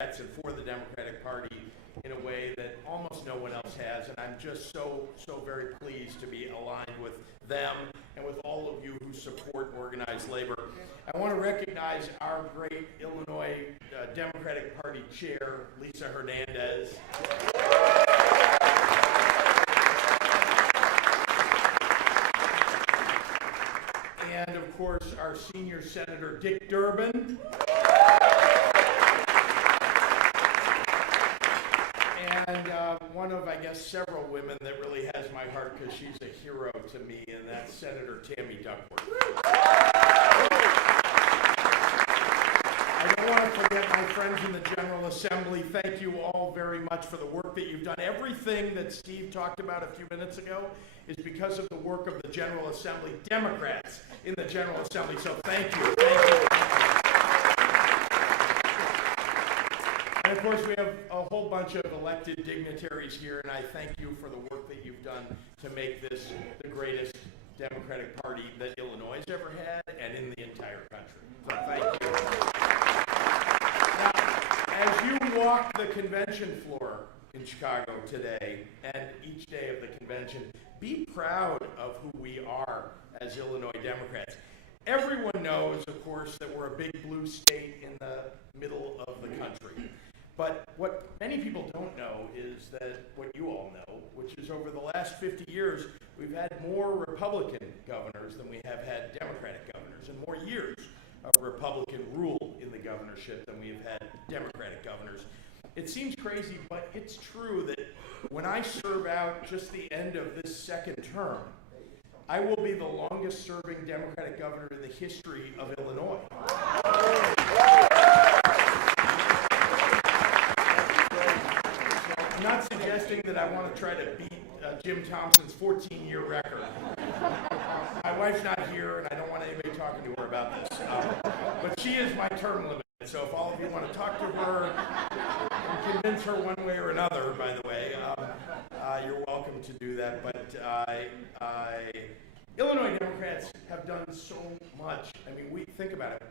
Democrats and for the Democratic Party in a way that almost no one else has, and I'm just so very pleased to be aligned with them and with all of you who support organized labor. I want to recognize our great Illinois Democratic Party chair, Lisa Hernandez. And of course, our senior Senator Dick Durbin. And one of, I guess, several women that really has my heart because she's a hero to me, and that's Senator Tammy Duckworth. I don't want to forget my friends in the General Assembly. Thank you all very much for the work that you've done. Everything that Steve talked about a few minutes ago is because of the work of the General Assembly, Democrats in the General Assembly. So thank you. Thank you. And of course, we have a whole bunch of elected dignitaries here, and I thank you for the work that you've done to make this the greatest Democratic Party that Illinois has ever had and in the entire country. So thank you. Now, as you walk the convention floor in Chicago today and each day of the convention, be proud of who we are as Illinois Democrats. Everyone knows, of course, that we're a big blue state in the middle of the country. But what many people don't know is that what you all know, which is over the last 50 years, we've had more Republican governors than we have had Democratic governors, and more years of Republican rule in the governorship than we've had Democratic governors. It seems crazy, but it's true that when I serve out just the end of this second term, I will be the longest serving Democratic governor in the history of Illinois. I'm not suggesting that I want to try to beat Jim Thompson's 14-year record. My wife's not here, and I don't want anybody talking to her about this. But she is my term limit, so if all of you want to talk to her and convince her one way or another, by the way, you're welcome to do that. But Illinois Democrats have done so much. I mean, we think about it.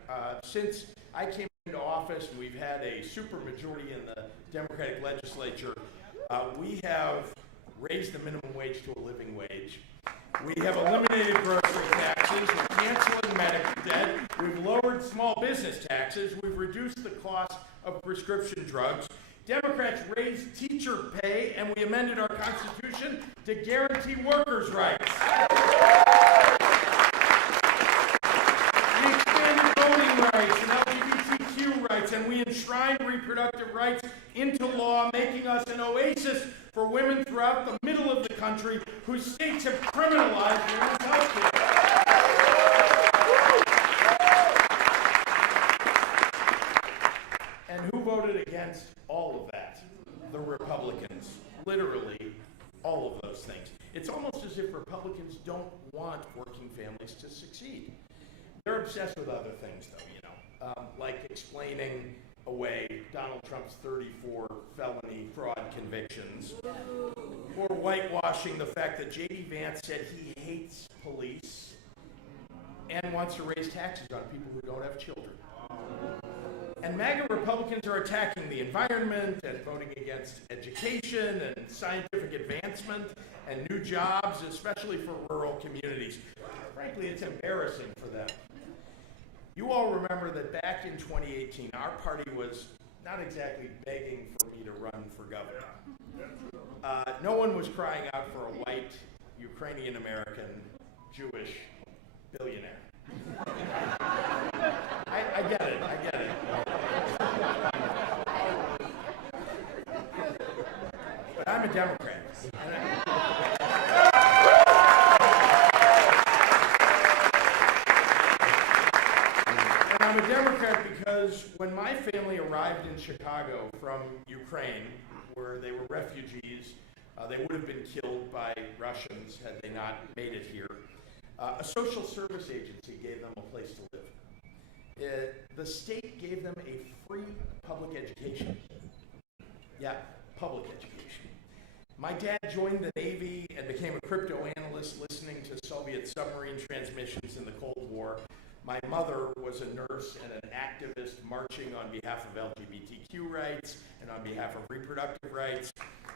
Since I came into office, and we've had a supermajority in the Democratic legislature. We have raised the minimum wage to a living wage. We have eliminated grocery taxes. We're canceling medical debt. We've lowered small business taxes. We've reduced the cost of prescription drugs. Democrats raised teacher pay, and we amended our Constitution to guarantee workers' rights. We expanded voting rights and LGBTQ rights, and we enshrined reproductive rights into law, making us an oasis for women throughout the middle of the country whose states have criminalized women's health care. And who voted against all of that? The Republicans. Literally, all of those things. It's almost as if Republicans don't want working families to succeed. They're obsessed with other things, though, like explaining away Donald Trump's 34 felony fraud convictions, or whitewashing the fact that J.D. Vance said he hates police and wants to raise taxes on people who don't have children. And MAGA Republicans are attacking the environment and voting against education and scientific advancement and new jobs, especially for rural communities. Frankly, it's embarrassing for them. You all remember that back in 2018, our party was not exactly begging for me to run for governor. No one was crying out for a white, Ukrainian-American, Jewish billionaire. I get it. But I'm a Democrat. And I'm a Democrat because when my family arrived in Chicago from Ukraine, where they were refugees, they would have been killed by Russians had they not made it here. A social service agency gave them a place to live. The state gave them a free public education. Yeah, public education. My dad joined the Navy and became a crypto analyst listening to Soviet submarine transmissions in the Cold War. My mother was a nurse and an activist marching on behalf of LGBTQ rights and on behalf of reproductive rights.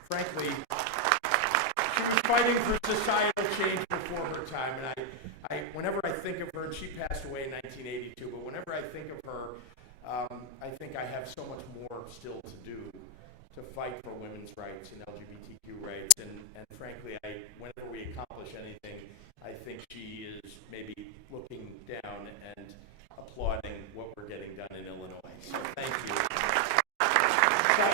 Frankly, she was fighting for societal change before her time, and I whenever I think of her, and she passed away in 1982, but whenever I think of her, I think I have so much more still to do to fight for women's rights and LGBTQ rights, and frankly, whenever we accomplish anything, I think she is maybe looking down and applauding what we're getting done in Illinois. So thank you. So,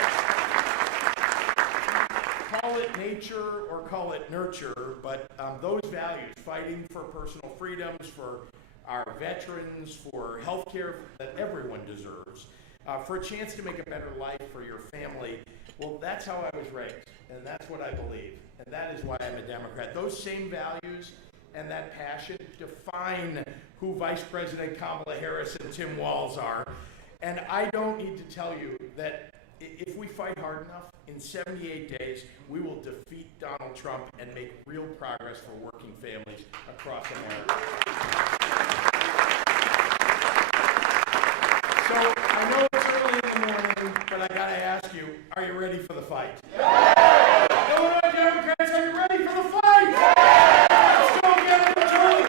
call it nature or call it nurture, but those values, fighting for personal freedoms, for our veterans, for health care that everyone deserves, for a chance to make a better life for your family, well, that's how I was raised, and that's what I believe, and that is why I'm a Democrat. Those same values and that passion define who Vice President Kamala Harris and Tim Walz are, and I don't need to tell you that if we fight hard enough, in 78 days, we will defeat Donald Trump and make real progress for working families across America. So I know it's early in the morning, but I gotta ask you, are you ready for the fight? Yeah! Illinois Democrats, are you ready for the fight? Yeah! Let's go get it early.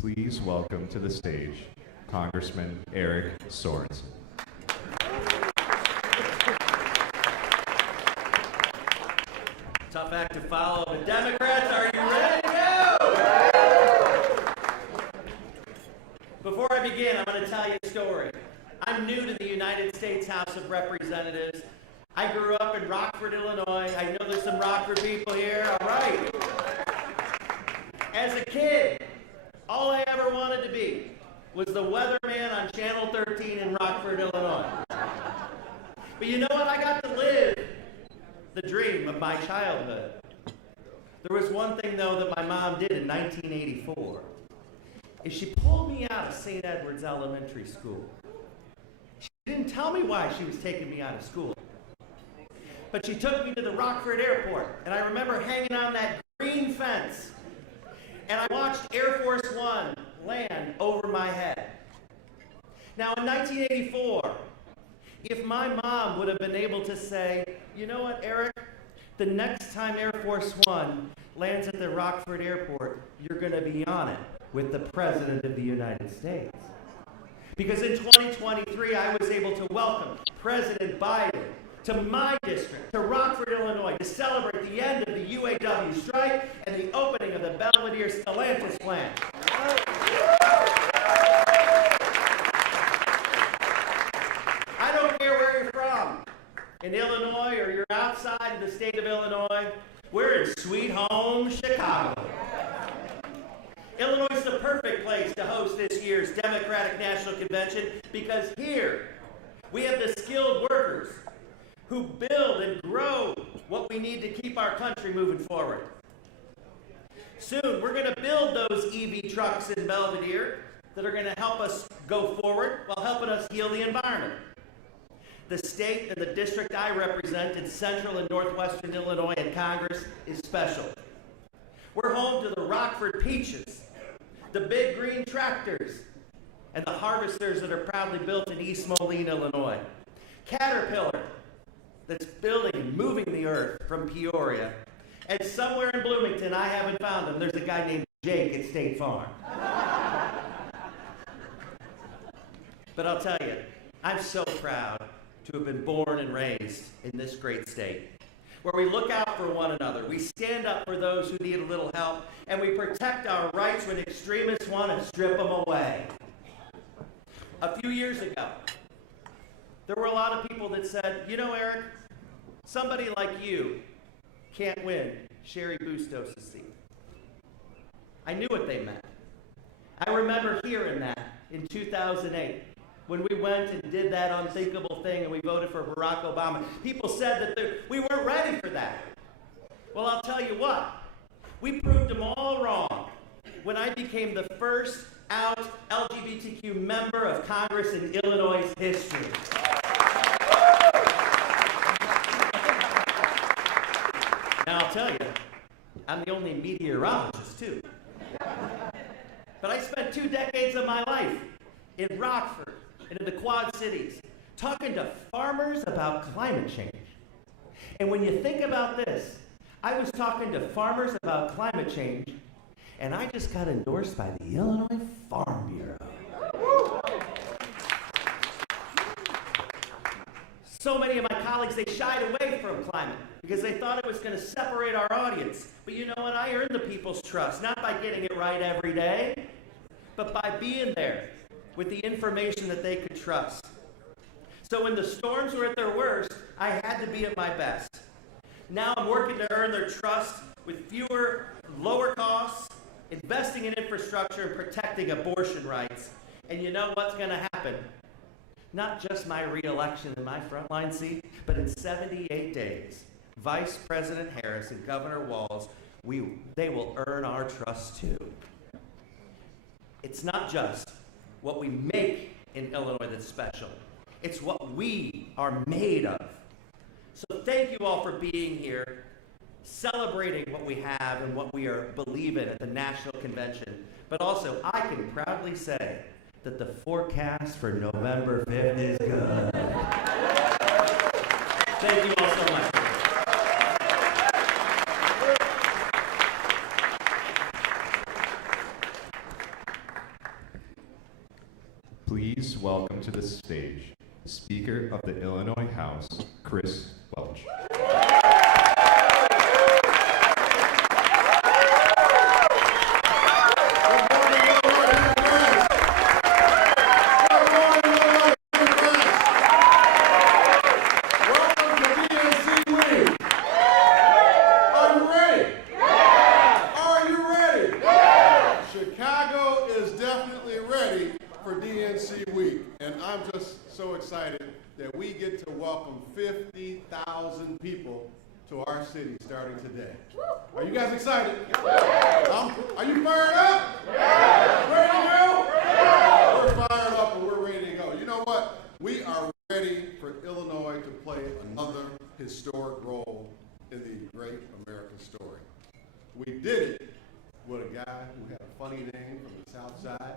Please welcome to the stage Congressman Eric Sorensen. Tough act to follow. The Democrats, are you ready to go? Before I begin, I'm going to tell you a story. I'm new to the United States House of Representatives. I grew up in Rockford, Illinois. I know there's some Rockford people here. All right. As a kid, all I ever wanted to be was the weatherman on Channel 13 in Rockford, Illinois. But you know what? I got to live the dream of my childhood. There was one thing, though, that my mom did in 1984. Is she pulled me out of St. Edward's Elementary School. She didn't tell me why she was taking me out of school. But she took me to the Rockford Airport, and I remember hanging on that green fence, and I watched Air Force One land over my head. Now, in 1984, if my mom would have been able to say, you know what, Eric, the next time Air Force One lands at the Rockford Airport, you're going to be on it with the President of the United States. Because in 2023, I was able to welcome President Biden to my district, to Rockford, Illinois, to celebrate the end of the UAW strike and the opening of the Belvedere Stellantis plant. I don't care where you're from, in Illinois or you're outside of the state of Illinois, we're in sweet home Chicago. Illinois is the perfect place to host this year's Democratic National Convention because here we have the skilled workers who build and grow what we need to keep our country moving forward. Soon, we're going to build those EV trucks in Belvedere that are going to help us go forward while helping us heal the environment. The state and the district I represent in central and northwestern Illinois in Congress is special. We're home to the Rockford Peaches, the big green tractors, and the harvesters that are proudly built in East Moline, Illinois. Caterpillar, that's building and moving the earth from Peoria. And somewhere in Bloomington, I haven't found him, there's a guy named Jake at State Farm. But I'll tell you, I'm so proud to have been born and raised in this great state, where we look out for one another, we stand up for those who need a little help, and we protect our rights when extremists want to strip them away. A few years ago, there were a lot of people that said, you know, Eric, somebody like you can't win Sherry Bustos' seat. I knew what they meant. I remember hearing that in 2008 when we went and did that unthinkable thing and we voted for Barack Obama. People said that we weren't ready for that. Well, I'll tell you what. We proved them all wrong when I became the first out LGBTQ member of Congress in Illinois' history. Now I'll tell you, I'm the only meteorologist too. But I spent 2 decades of my life in Rockford and in the Quad Cities talking to farmers about climate change. And when you think about this, I was talking to farmers about climate change, and I just got endorsed by the Illinois Farm Bureau. So many of my colleagues, they shied away from climate because they thought it was going to separate our audience. But you know what? I earned the people's trust, not by getting it right every day, but by being there with the information that they could trust. So when the storms were at their worst, I had to be at my best. Now I'm working to earn their trust with fewer, lower costs, investing in infrastructure, and protecting abortion rights. And you know what's going to happen? Not just my re-election in my frontline seat, but in 78 days, Vice President Harris and Governor Walz, they will earn our trust too. It's not just what we make in Illinois that's special. It's what we are made of. So thank you all for being here, celebrating what we have and what we believe in at the National Convention. But also, I can proudly say that the forecast for November 5th is good. Thank you all so much. Please welcome to the stage Speaker of the Illinois House, Chris Welch. That we get to welcome 50,000 people to our city starting today. Are you guys excited? Are you fired up? Ready to go? We're fired up and we're ready to go. You know what? We are ready for Illinois to play another historic role in the great American story. We did it with a guy who had a funny name from the South Side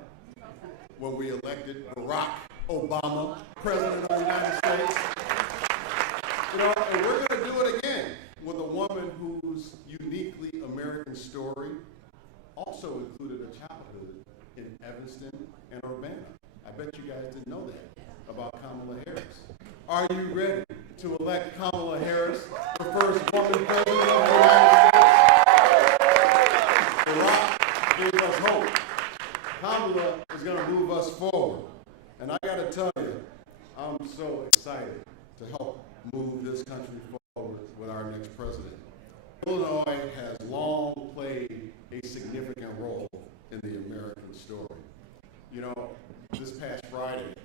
when we elected Barack Obama, President of the United States. You know, and we're going to do it again with a woman whose uniquely American story also included a childhood in Evanston and Urbana. I bet you guys didn't know that about Kamala Harris. Are you ready to elect Kamala Harris, the first woman president of the United States? Barack gave us hope. Kamala is going to move us forward. And I got to tell you, I'm so excited to help move this country forward with our next president. Illinois has long played a significant role in the American story. You know, this past Friday,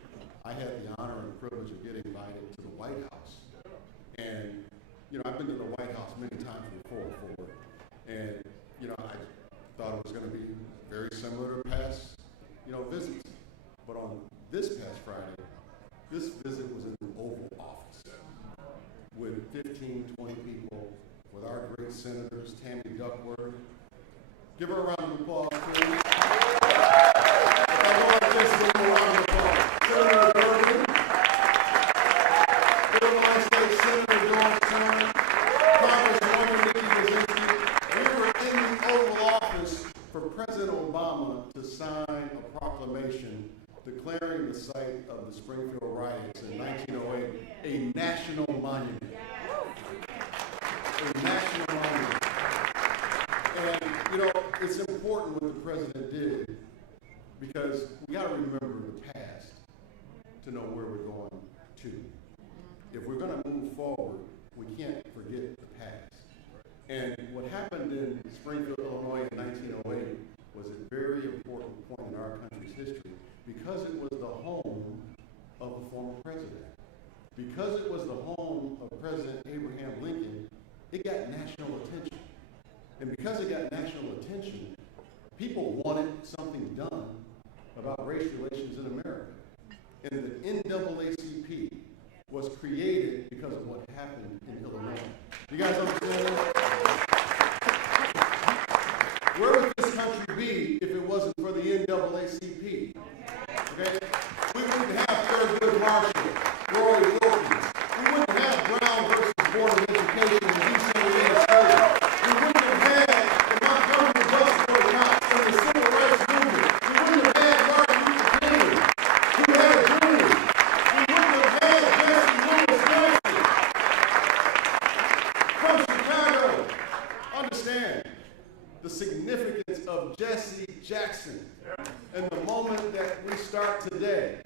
I had the honor and privilege of getting invited to the White House. And, you know, I've been to the White House many times before, and, you know, I thought it was going to be very similar to past, you know, visits. But on this past Friday, this visit was in the Oval Office with 15, 20 people, with our great senators, Tammy Duckworth. Give her a round of applause, please. Senator Bergen, Illinois State Senator George Turner, Congresswoman Nikki Brzezinski. We were in the Oval Office for President Obama to sign a proclamation declaring the site of the Springfield riots in 1908 a national monument. A national monument. And, you know, it's important what the president did because we got to remember the past to know where we're going to. If we're going to move forward, we can't forget the past. And what happened in Springfield, Illinois in 1908 was a very important point in our country's history because it was the home of the former president. Because it was the home of President Abraham Lincoln, it got national attention. And because it got national attention, people wanted something done about race relations in America. And the NAACP was created because of what happened in Illinois. You guys understand that? Where would this country be if it wasn't for the NAACP? Okay? We wouldn't have Thurgood Marshall, Roy Wilkins. We wouldn't have Brown versus Board of Education and DNC. We wouldn't have had the Montgomery bus boycotts and the Civil Rights Movement. We wouldn't have had Martin Luther King, who had a dream. We wouldn't have had Jesse Lewis from Chicago. Understand the significance of Jesse Jackson. And the moment that we start today,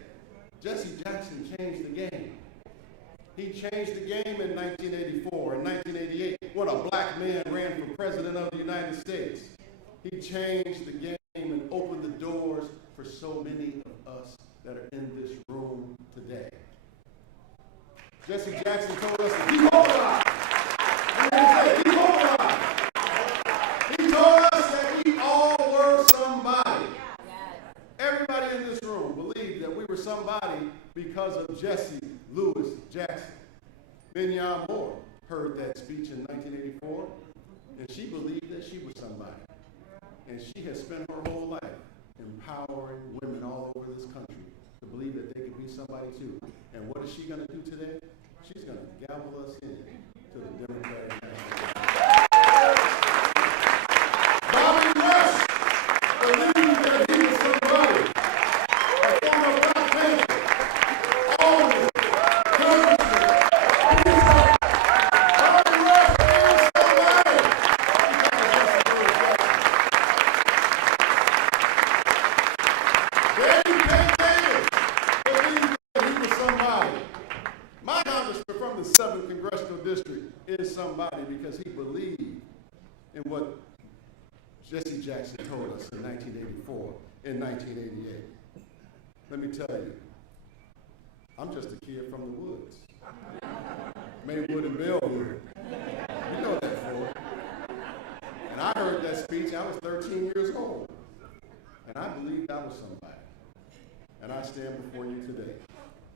Jesse Jackson changed the game. He changed the game in 1984 and 1988 when a black man ran for president of the United States. He changed the game and opened the doors for so many of us that are in this room today. Jesse Jackson told us to keep mobilized. Keep mobilized. He told us that we all were somebody. Everybody in this room believed that we were somebody because of Jesse Lewis Jackson. Mignon Moore heard that speech in 1984, and she believed that she was somebody. And she has spent her whole life empowering women all over this country to believe that they could be somebody too. And what is she going to do today? She's going to gavel us in to the Democratic National Convention. Bobby Rush believed that he was somebody. A former Black Panther, always Congressman. Bobby Rush is somebody. Daddy King Davis believed that he was somebody. My congressman from the 7th Congressional District is somebody because he believed in what Jesse Jackson told us in 1984, in 1988. Let me tell you, I'm just a kid from the woods. Maywood and Bellwood. You know that, Ford. And I heard that speech, I was 13 years old. And I believed I was somebody. And I stand before you today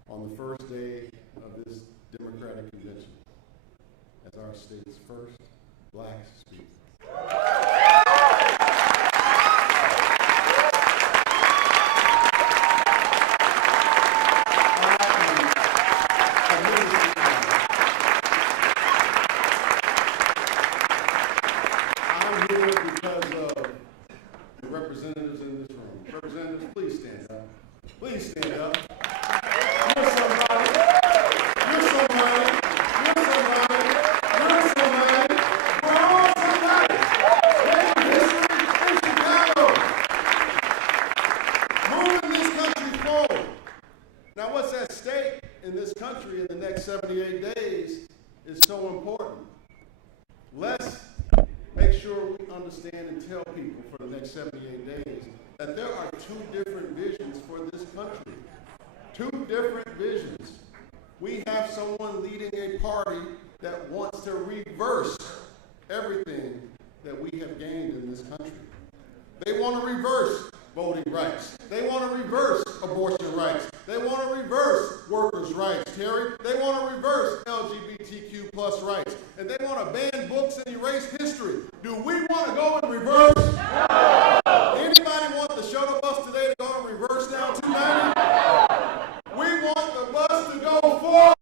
on the first day of this Democratic Convention as our state's first black speaker. I'm here because of the representatives in this room. Representatives, please stand up. Please stand up. You're somebody. You're somebody. You're somebody. You're somebody. We're all somebody. Making history in Chicago. Moving this country forward. Now, what's at stake in this country in the next 78 days is so important. Let's make sure we understand and tell people for the next 78 days that there are two different visions for this country. Two different visions. We have someone leading a party that wants to reverse everything that we have gained in this country. They want to reverse voting rights. They want to reverse abortion rights. They want to reverse workers' rights, Terry. They want to reverse LGBTQ plus rights. And they want to ban books and erase history. Do we want to go in reverse? No! Anybody want the shuttle bus today to go in reverse now, 290? We want the bus to go forward.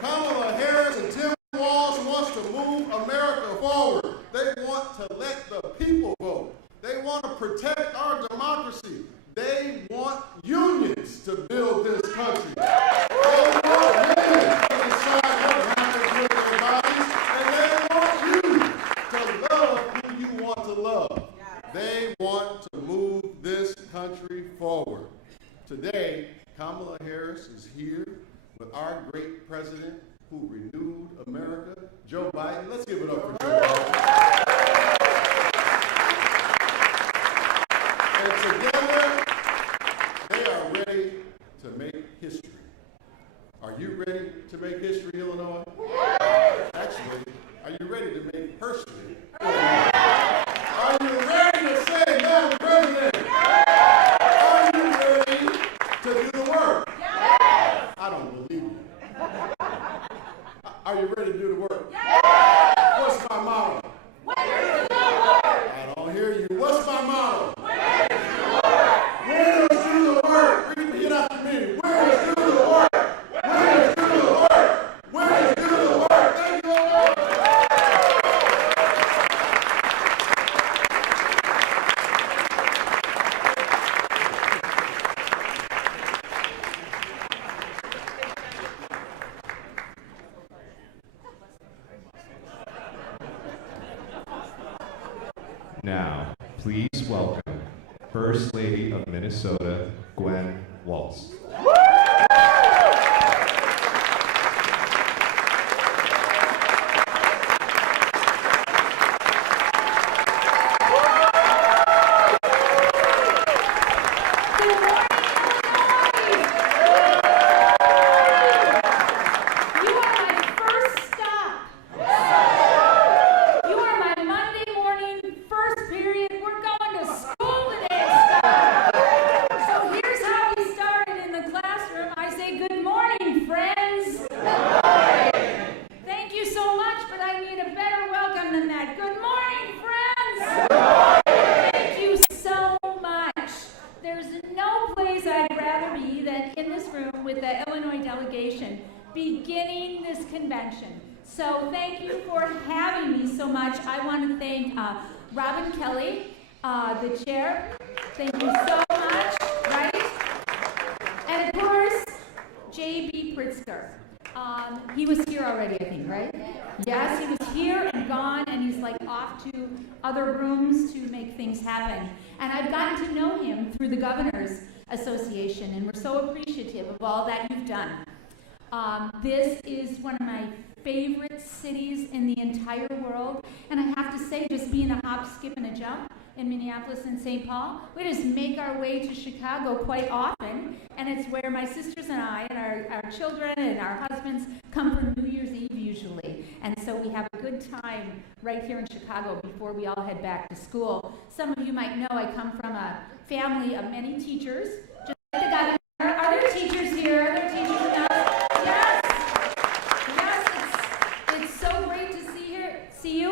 Kamala Harris and Tim Walz wants to move America forward. They want to let the people vote. They want to protect our democracy. They want unions to build this country. They want women to decide what happens with their bodies, and they want you to love who you want to love. They want to move this country forward. Today, Kamala Harris is here with our great president who renewed America, Joe Biden. Let's give it up for Joe Biden. And together, they are ready to make history. Are you ready to make history, Illinois? Actually, are you ready to make herstory, Illinois? Now, please welcome First Lady of Minnesota, Gwen Walz. Beginning this convention. So thank you for having me so much. I want to thank Robin Kelly, the chair. Thank you so much, right? And of course, J.B. Pritzker. He was here already, I think, right? Yes, he was here and gone, and he's like off to other rooms to make things happen. And I've gotten to know him through the Governors Association, and we're so appreciative of all that you've done. This is one of my favorite cities in the entire world, and I have to say, just being a hop, skip, and a jump in Minneapolis and St. Paul, we just make our way to Chicago quite often, and it's where my sisters and I and our children and our husbands come for New Year's Eve usually, and so we have a good time right here in Chicago before we all head back to school. Some of you might know I come from a family of many teachers, just like the Governor. Are there teachers here? Are there teachers in the house?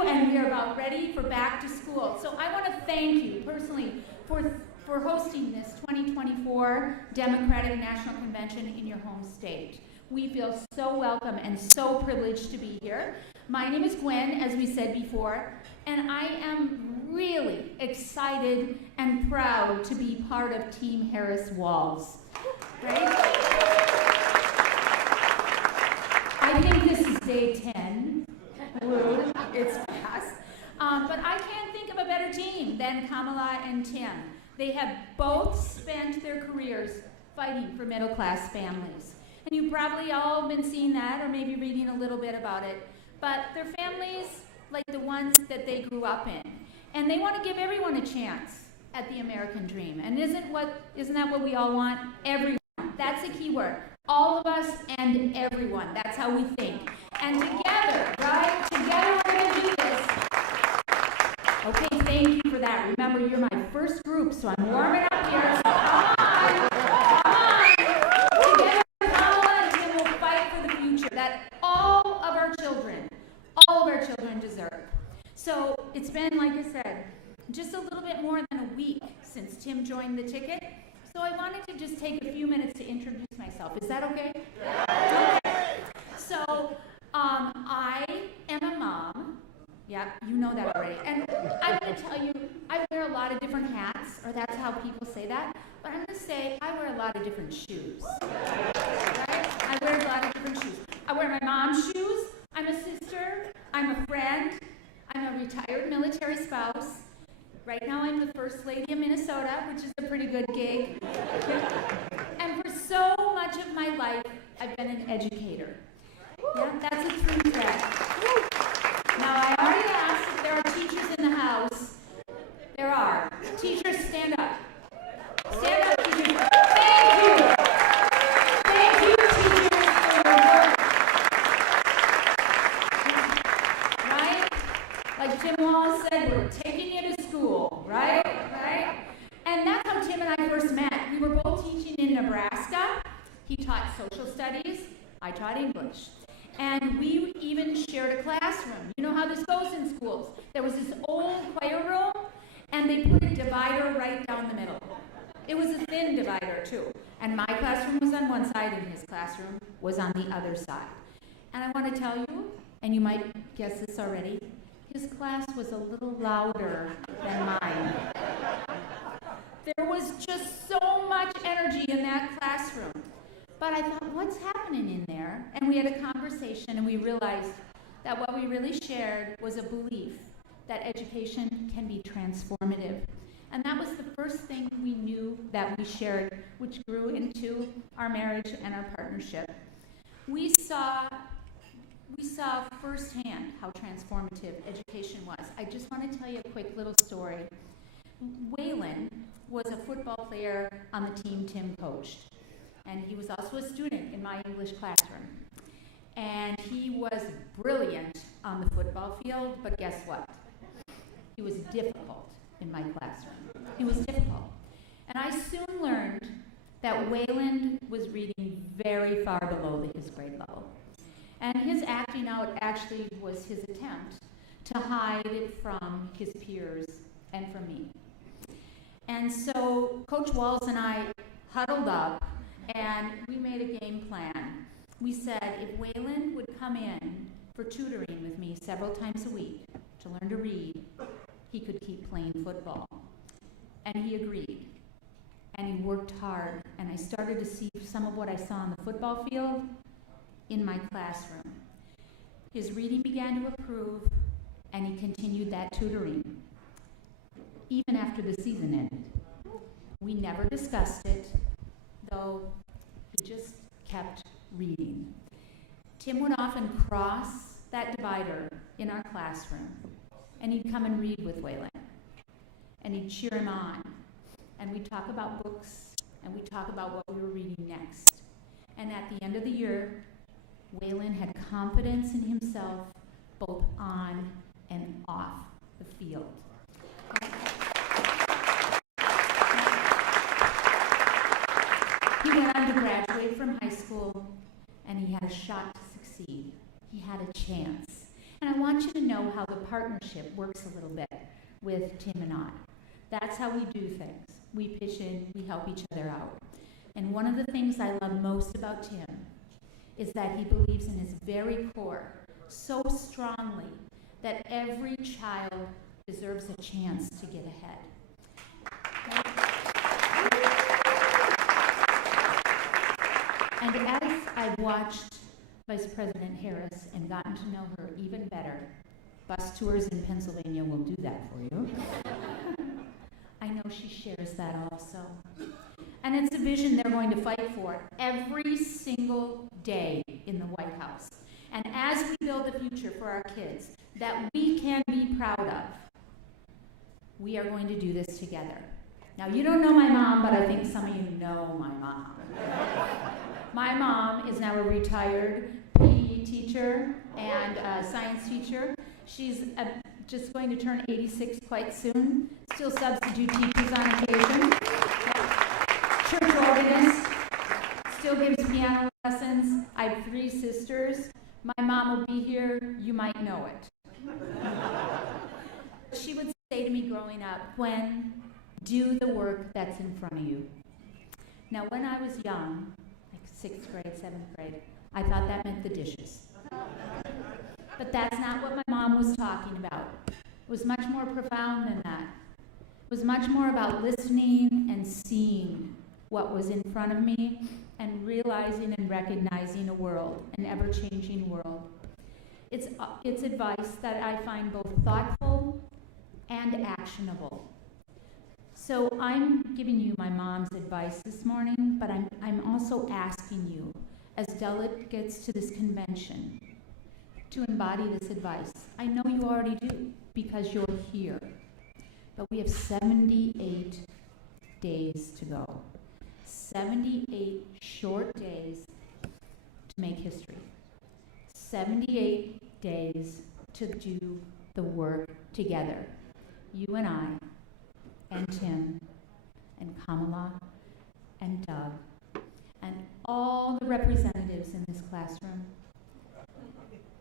And we are about ready for back to school. So I want to thank you personally for hosting this 2024 Democratic National Convention in your home state. We feel so welcome and so privileged to be here. My name is Gwen, as we said before, and I am really excited and proud to be part of Team Harris Walz. Right? I think this is day 10. It's fast. But I can't think of a better team than Kamala and Tim. They have both spent their careers fighting for middle-class families. And you've probably all been seeing that or maybe reading a little bit about it. But they're families like the ones that they grew up in. And they want to give everyone a chance at the American dream. And isn't that what we all want? Everyone. That's a key word. All of us and everyone. That's how we think. And together, right? Together we're going to do this. Okay, thank you for that. Remember, you're my first group, so I'm warming up here. So come on. Together, Kamala and Tim will fight for the future that all of our children deserve. So it's been, like I said, just a little bit more than a week since Tim joined the ticket. So I wanted to just take a few minutes to introduce myself. Is that okay? Yeah. Okay. So, I am a mom. Yeah, you know that already. And I'm going to tell you, I wear a lot of different hats, or that's how people say that. But I'm going to say I wear a lot of different shoes. Right? I wear a lot of different shoes. I wear my mom's shoes. I'm a sister. I'm a friend. I'm a retired military spouse. Right now I'm the First Lady of Minnesota, which is a pretty good gig. And for so much of my life, I've been an educator. Yeah, that's a true fact. Now, I already asked if there are teachers in the house. There are. Teachers, stand up. Stand up, teachers. Thank you. Thank you, teachers, for your work. Right? Like Tim Walz said, we're taking you to school, right? Right? And that's how Tim and I first met. We were both teaching in Nebraska. He taught social studies. I taught English. And we even shared a classroom. You know how this goes in schools. There was this old choir room, and they put a divider right down the middle. It was a thin divider, too. And my classroom was on one side, and his classroom was on the other side. And I want to tell you, and you might guess this already, his class was a little louder than mine. There was just so much energy in that classroom. But I thought, what's happening in there? And we had a conversation, and we realized that what we really shared was a belief that education can be transformative. And that was the first thing we knew that we shared, which grew into our marriage and our partnership. We saw firsthand how transformative education was. I just want to tell you a quick little story. Waylon was a football player on the team Tim coached, and he was also a student in my English classroom. And he was brilliant on the football field, but guess what? He was difficult in my classroom. He was difficult. And I soon learned that Waylon was reading very far below his grade level. And his acting out actually was his attempt to hide it from his peers and from me. And so Coach Walz and I huddled up and we made a game plan. We said if Waylon would come in for tutoring with me several times a week to learn to read, he could keep playing football. And he agreed. And he worked hard. And I started to see some of what I saw on the football field in my classroom. His reading began to improve, and he continued that tutoring, even after the season ended. We never discussed it, though he just kept reading. Tim would often cross that divider in our classroom, and he'd come and read with Waylon, and he'd cheer him on, and we'd talk about books, and we'd talk about what we were reading next. And at the end of the year, Waylon had confidence in himself, both on and off the field. He went on to graduate from high school, and he had a shot to succeed. He had a chance. And I want you to know how the partnership works a little bit with Tim and I. That's how we do things. We pitch in, we help each other out. And one of the things I love most about Tim is that he believes in his very core so strongly that every child deserves a chance to get ahead. And as I've watched Vice President Harris and gotten to know her even better, bus tours in Pennsylvania will do that for you. I know she shares that also. And it's a vision they're going to fight for every single day in the White House. And as we build the future for our kids that we can be proud of, we are going to do this together. Now, you don't know my mom, but I think some of you know my mom. My mom is now a retired PE teacher and a science teacher. She's just going to turn 86 quite soon. Still substitute teachers on occasion. Church organist. Still gives piano lessons. I have 3 sisters. My mom will be here. You might know it. She would say to me growing up, Gwen, do the work that's in front of you. Now, when I was young, like 6th grade, 7th grade, I thought that meant the dishes. But that's not what my mom was talking about. It was much more profound than that. It was much more about listening and seeing what was in front of me and realizing and recognizing a world, an ever-changing world. It's advice that I find both thoughtful and actionable. So I'm giving you my mom's advice this morning, but I'm also asking you, as delegates to this convention, to embody this advice. I know you already do, because you're here. But we have 78 days to go. 78 short days to make history. 78 days to do the work together. You and I, and Tim, and Kamala, and Doug, and all the representatives in this classroom,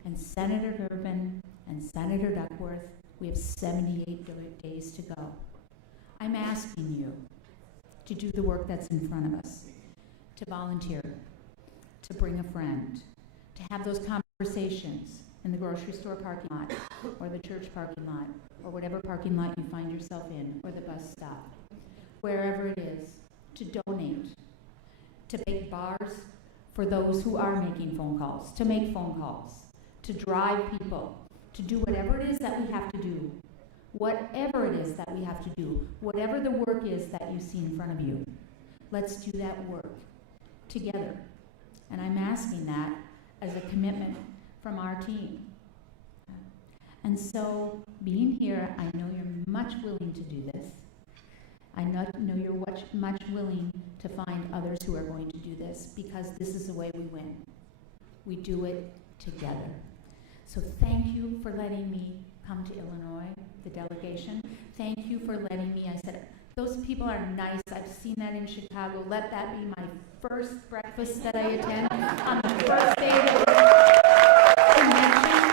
and Senator Durbin, and Senator Duckworth. We have 78 days to go. I'm asking you to do the work that's in front of us, to volunteer, to bring a friend, to have those conversations in the grocery store parking lot, or the church parking lot, or whatever parking lot you find yourself in, or the bus stop, wherever it is, to donate, to bake bars for those who are making phone calls, to make phone calls, to drive people, to do whatever it is that we have to do Whatever it is that we have to do, whatever the work is that you see in front of you, let's do that work together. And I'm asking that as a commitment from our team. And so, being here, I know you're much willing to do this. I know you're much willing to find others who are going to do this, because this is the way we win. We do it together. So thank you for letting me come to Illinois, the delegation. Thank you for letting me, I said, those people are nice. I've seen that in Chicago. Let that be my first breakfast that I attend on the first day of the convention.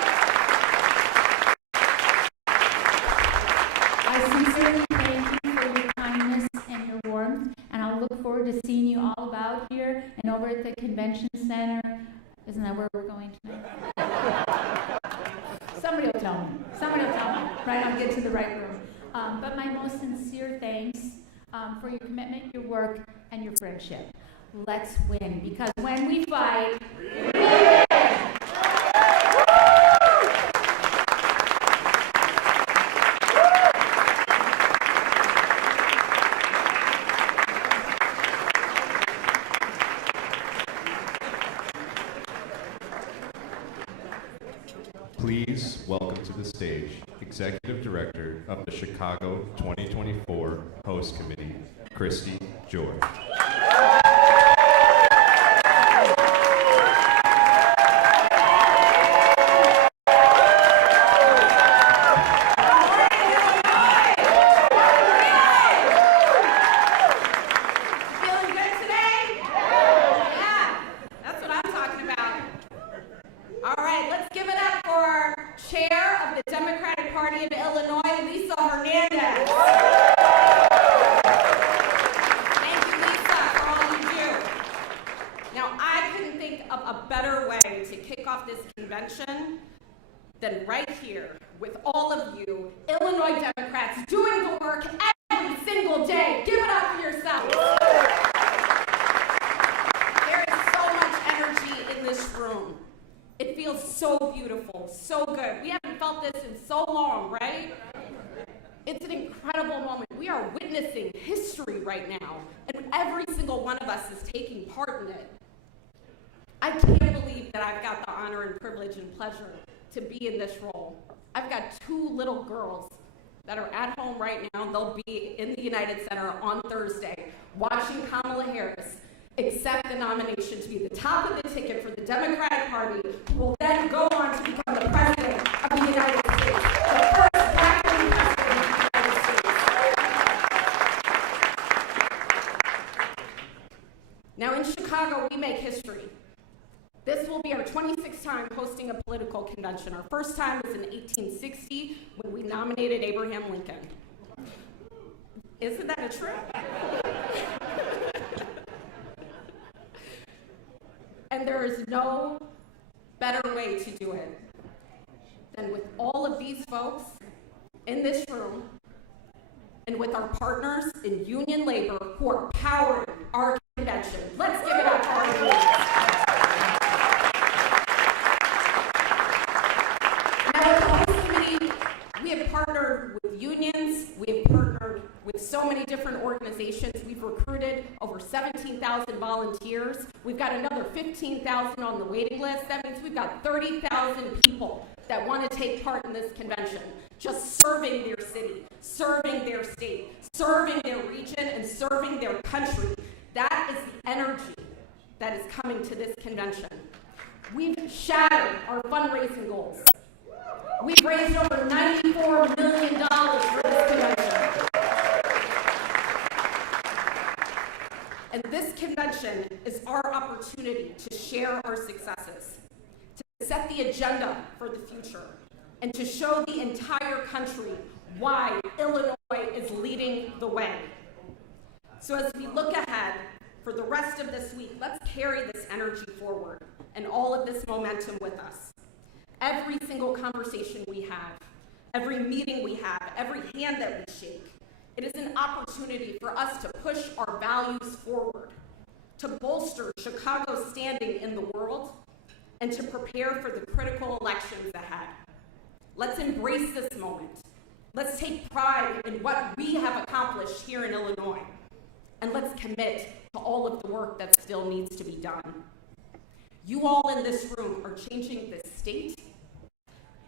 I sincerely thank you for your kindness and your warmth, and I'll look forward to seeing you all about here and over at the convention center. Isn't that where we're going tonight? Somebody will tell me. Right, I'll get to the right room. But my most sincere thanks for your commitment, your work, and your friendship. Let's win, because when we fight, we win! Please welcome to the stage Executive Director of the Chicago 2024 Host Committee, Christie George. Hernandez. Thank you, Lisa, for all you do. Now, I couldn't think of a better way to kick off this convention than right here with all of you Illinois Democrats doing the work every single day. Give it up for yourselves. There is so much energy in this room. It feels so beautiful, so good. We haven't felt this in so long, right? It's an incredible moment. We are witnessing history right now, and every single one of us is taking part in it. I can't believe that I've got the honor and privilege and pleasure to be in this role. I've got 2 little girls that are at home right now. They'll be in the United Center on Thursday watching Kamala Harris accept the nomination to be the top of the ticket for the Democratic Party, who will then go on to become the President of the United States, the first Black woman President of the United States. Now in Chicago, we make history. This will be our 26th time hosting a political convention. Our first time was in 1860 when we nominated Abraham Lincoln. Isn't that a trip? And there is no better way to do it than with all of these folks in this room and with our partners in union labor who are powering our convention. Let's give it up for our unions. Now, with the Host Committee, we have partnered with unions, we have partnered with so many different organizations. We've recruited over 17,000 volunteers. We've got another 15,000 on the waiting list. That means we've got 30,000 people that want to take part in this convention, just serving their city, serving their state, serving their region, and serving their country. That is the energy that is coming to this convention. We've shattered our fundraising goals. We've raised over $94 million for this convention. And this convention is our opportunity to share our successes, to set the agenda for the future, and to show the entire country why Illinois is leading the way. So as we look ahead for the rest of this week, let's carry this energy forward and all of this momentum with us. Every single conversation we have, every meeting we have, every hand that we shake, it is an opportunity for us to push our values forward, to bolster Chicago's standing in the world, and to prepare for the critical elections ahead. Let's embrace this moment. Let's take pride in what we have accomplished here in Illinois. And let's commit to all of the work that still needs to be done. You all in this room are changing this state.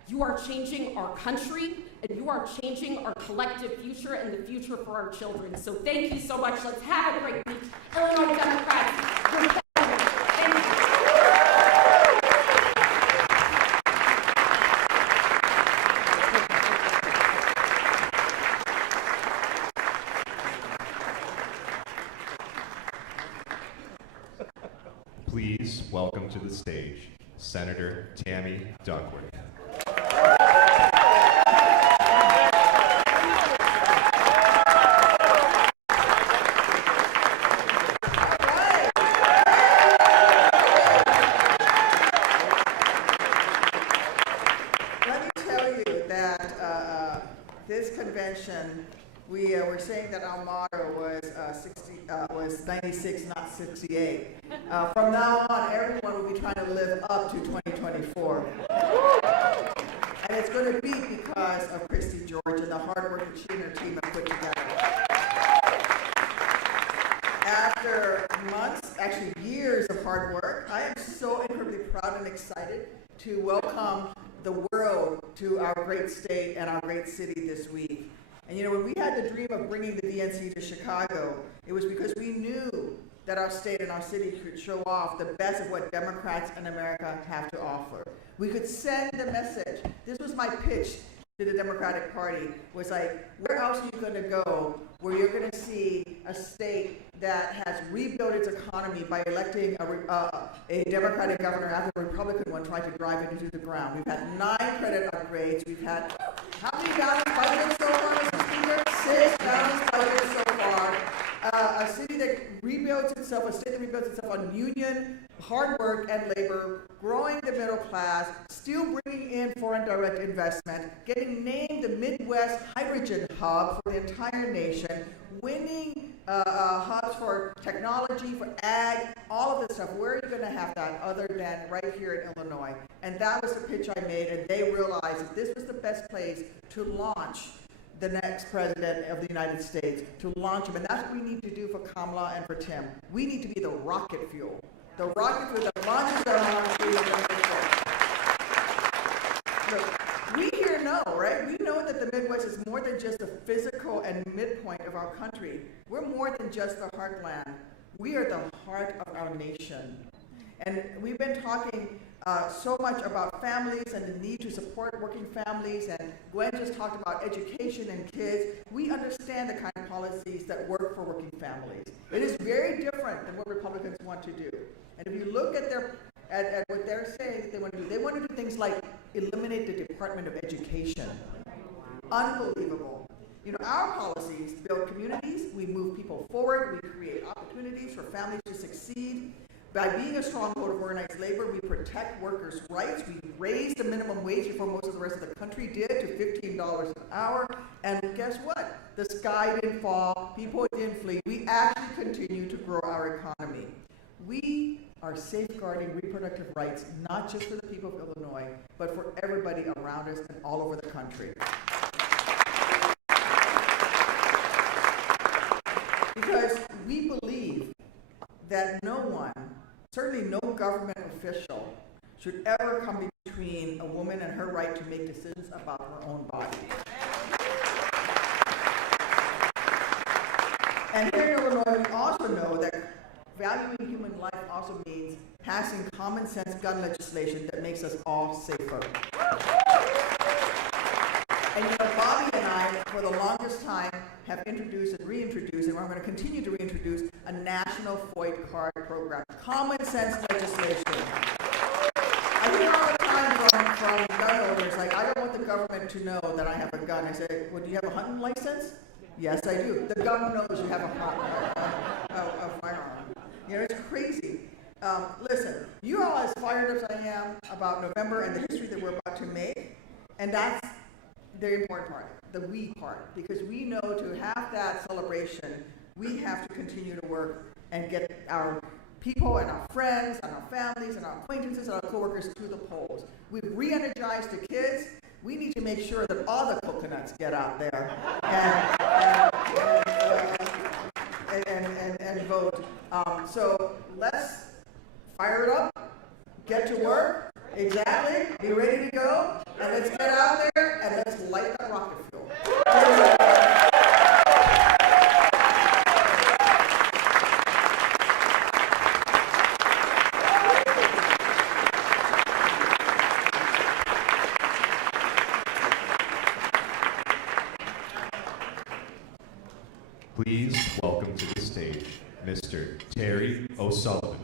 You are changing our country, and you are changing our collective future and the future for our children. So thank you so much. Let's have a great week. Illinois Democrats, you're better. Thank you. Please welcome to the stage Senator Tammy Duckworth. Let me tell you that this convention, we were saying that our motto was 96, not 68. From now on, everyone will be trying to live up to 2024. And it's going to be because of Christie George and the hard work that she and her team have put together. After months, actually years of hard work, I am so incredibly proud and excited to welcome the world to our great state and our great city this week. And you know, when we had the dream of bringing the DNC to Chicago, it was because we knew that our state and our city could show off the best of what Democrats in America have to offer. We could send the message. This was my pitch to the Democratic Party, was like, where else are you going to go where you're going to see a state that has rebuilt its economy by electing a Democratic governor after a Republican one tried to drive it into the ground? We've had 9 credit upgrades. We've had, how many balanced budgets so far, Mr. Speaker? 6 balanced budgets so far. A city that rebuilds itself, a state that rebuilds itself on union, hard work, and labor, growing the middle class, still bringing in foreign direct investment, getting named the Midwest Hydrogen Hub for the entire nation, winning hubs for technology, for ag, all of this stuff. Where are you going to have that other than right here in Illinois? And that was the pitch I made, and they realized that this was the best place to launch the next president of the United States, to launch him. And that's what we need to do for Kamala and for Tim. We need to be the rocket fuel. The rocket fuel that launches our Look, we here know, right? We know that the Midwest is more than just the physical and midpoint of our country. We're more than just the heartland. We are the heart of our nation. And we've been talking so much about families and the need to support working families, and Gwen just talked about education and kids. We understand the kind of policies that work for working families. It is very different than what Republicans want to do. And if you look at what they're saying that they want to do things like eliminate the Department of Education. Unbelievable. You know, our policies build communities, we move people forward, we create opportunities for families to succeed. By being a stronghold of organized labor, we protect workers' rights. We raised the minimum wage before most of the rest of the country did to $15 an hour. And guess what? The sky didn't fall. People didn't flee. We actually continue to grow our economy. We are safeguarding reproductive rights, not just for the people of Illinois, but for everybody around us and all over the country. Because we believe that no one, certainly no government official, should ever come between a woman and her right to make decisions about her own body. And here in Illinois, we also know that valuing human life also means passing common sense gun legislation that makes us all safer. And you know, Bobby and I, for the longest time, have introduced and reintroduced, and we're going to continue to reintroduce a national FOID card program. Common sense legislation. I hear all the time from gun owners, like, I don't want the government to know that I have a gun. I say, well, do you have a hunting license? Yes, I do. The gun knows you have a firearm. You know, it's crazy. Listen, you all as fired up as I am about November and the history that we're about to make, and that's the important part, the we part, because we know to have that celebration, we have to continue to work and get our people and our friends and our families and our acquaintances and our coworkers to the polls. We've re-energized the kids. we need to make sure that all the coconuts get out there and vote. So let's fire it up, get to work, exactly, be ready to go, and let's get out there and let's light that rocket fuel. Please welcome to the stage Mr. Terry O'Sullivan.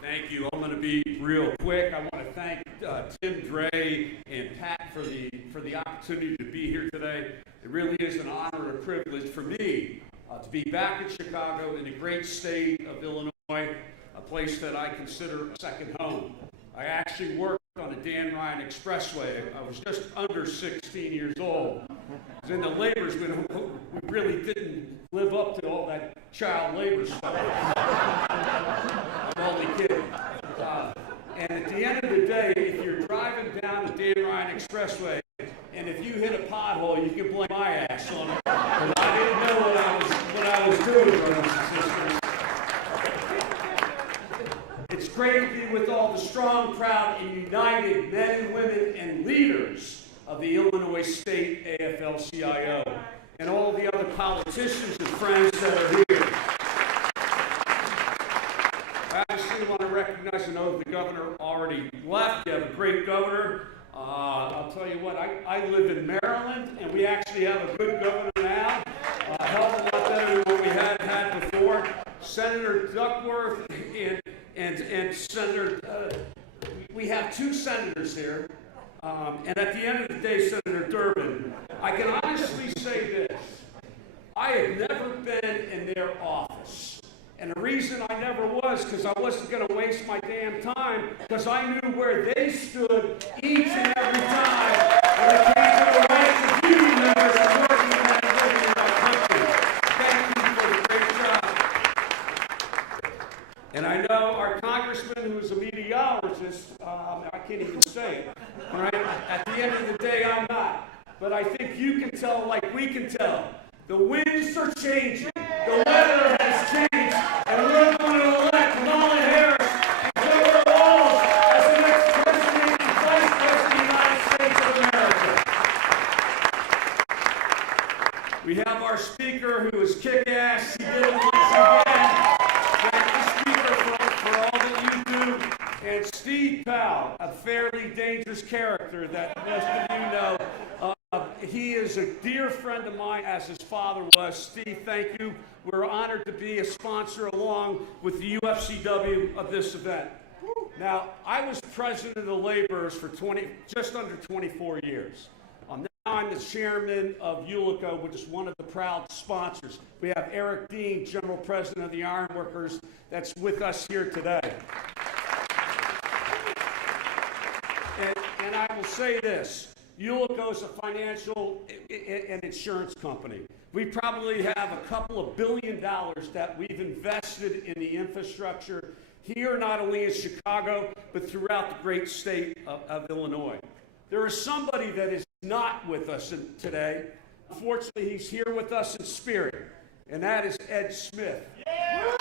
Thank you. I'm going to be real quick. I want to thank Tim Dre and Pat for the opportunity to be here today. It really is an honor and a privilege for me to be back in Chicago, in the great state of Illinois, a place that I consider a second home. I actually worked on the Dan Ryan Expressway. I was just under 16 years old. In the labors, we really didn't live up to all that child labor stuff. I'm only kidding. And at the end of the day, if you're driving down the Dan Ryan Expressway, and if you hit a pothole, you can blame my ass on it. And I didn't know what I was doing, brothers and sisters. It's great to be with all the strong, proud, and united men and women and leaders of the Illinois State AFL-CIO and all the other politicians and friends that are here. I obviously want to recognize, I know the governor already left. You have a great governor. I'll tell you what, I live in Maryland, and we actually have a good governor now. A hell of a lot better than what we had before. Senator Duckworth and Senator, we have two senators here, and at the end of the day, Senator Durbin, I can honestly say this, I have never been in their office, and the reason I never was, because I wasn't going to waste my damn time, because I knew where they stood each and every time when it came to the rights of union members and working men and women in our country. Thank you for the great job. And I know our congressman, who is a meteorologist, I can't even say it, all right? At the end of the day, I'm not. But I think you can tell like we can tell. The winds are changing. The weather has changed. And we're going to elect Kamala Harris and Gwen Walz as the next president and vice president of the United States of America. We have our speaker who is kick-ass. She did it once again. Thank you, Speaker, for all that you do. And Steve Powell, a fairly dangerous character that most of you know. He is a dear friend of mine, as his father was. Steve, thank you. We're honored to be a sponsor along with the UFCW of this event. Now, I was president of the laborers for just under 24 years. Now I'm the chairman of ULICO, which is one of the proud sponsors. We have Eric Dean, general president of the Ironworkers, that's with us here today. And I will say this. ULICO is a financial and insurance company. We probably have a couple of $2 billion that we've invested in the infrastructure here, not only in Chicago, but throughout the great state of Illinois. There is somebody that is not with us today. Unfortunately, he's here with us in spirit, and that is Ed Smith. Yeah.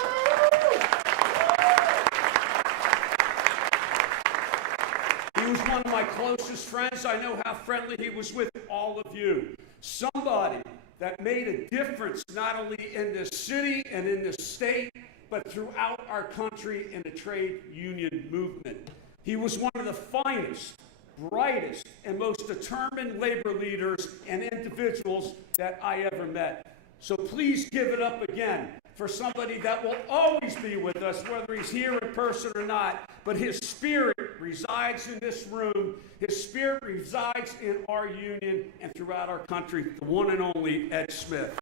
He was one of my closest friends. I know how friendly he was with all of you. Somebody that made a difference not only in this city and in this state, but throughout our country in the trade union movement. He was one of the finest, brightest, and most determined labor leaders and individuals that I ever met. So please give it up again for somebody that will always be with us, whether he's here in person or not, but his spirit resides in this room. His spirit resides in our union and throughout our country, the one and only Ed Smith.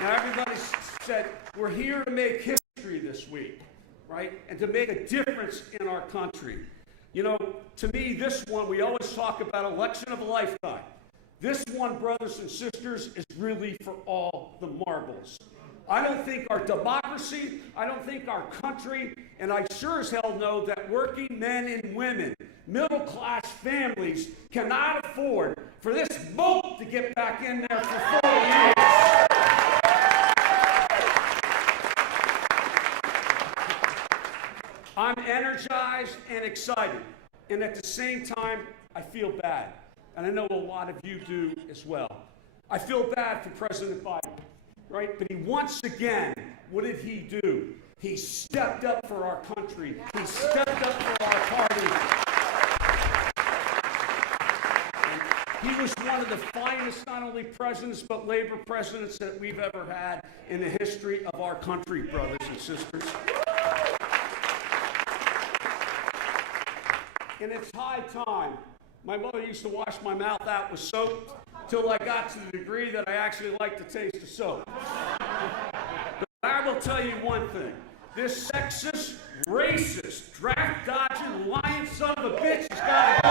Now, everybody said, we're here to make history this week, right? And to make a difference in our country. You know, to me, this one, we always talk about election of a lifetime. This one, brothers and sisters, is really for all the marbles. I don't think our democracy, I don't think our country, and I sure as hell know that working men and women, middle-class families, cannot afford for this mope to get back in there for 4 years. I'm energized and excited, and at the same time, I feel bad. And I know a lot of you do as well. I feel bad for President Biden, right? But he once again, what did he do? He stepped up for our country. He stepped up for our party. And he was one of the finest, not only presidents, but labor presidents that we've ever had in the history of our country, brothers and sisters. And it's high time. My mother used to wash my mouth out with soap till I got to the degree that I actually like the taste of soap. But I will tell you one thing. This sexist, racist, draft-dodging, lying son of a bitch has got to go.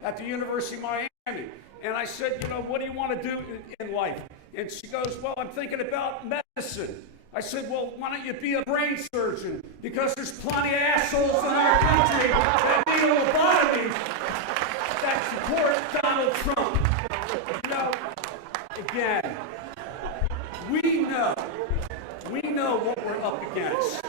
At the University of Miami. And I said, you know, what do you want to do in life? And she goes, well, I'm thinking about medicine. I said, well, why don't you be a brain surgeon? Because there's plenty of assholes in our country that need lobotomies that support Donald Trump. You know, again, we know what we're up against.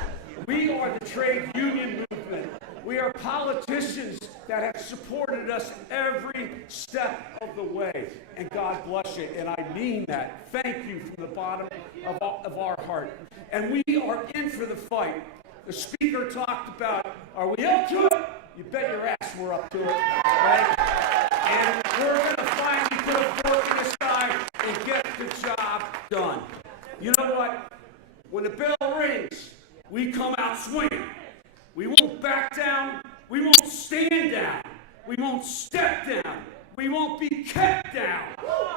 We are the trade union movement. We are politicians that have supported us every step of the way. And God bless you. And I mean that. Thank you from the bottom of our heart. And we are in for the fight. The speaker talked about, are we up to it? You bet your ass we're up to it. Right? And we're going to finally put a fork in this guy and get the job done. You know what? When the bell rings, we come out swinging. We won't back down. We won't stand down. We won't step down. We won't be kept down.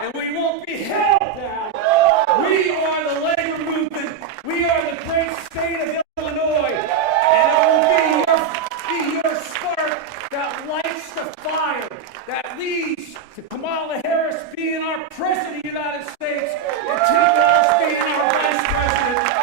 And we won't be held down. We are the labor movement. We are the great state of Illinois. And it will be your spark that lights the fire, that leads to Kamala Harris being our president of the United States and Tim Walz being our vice president.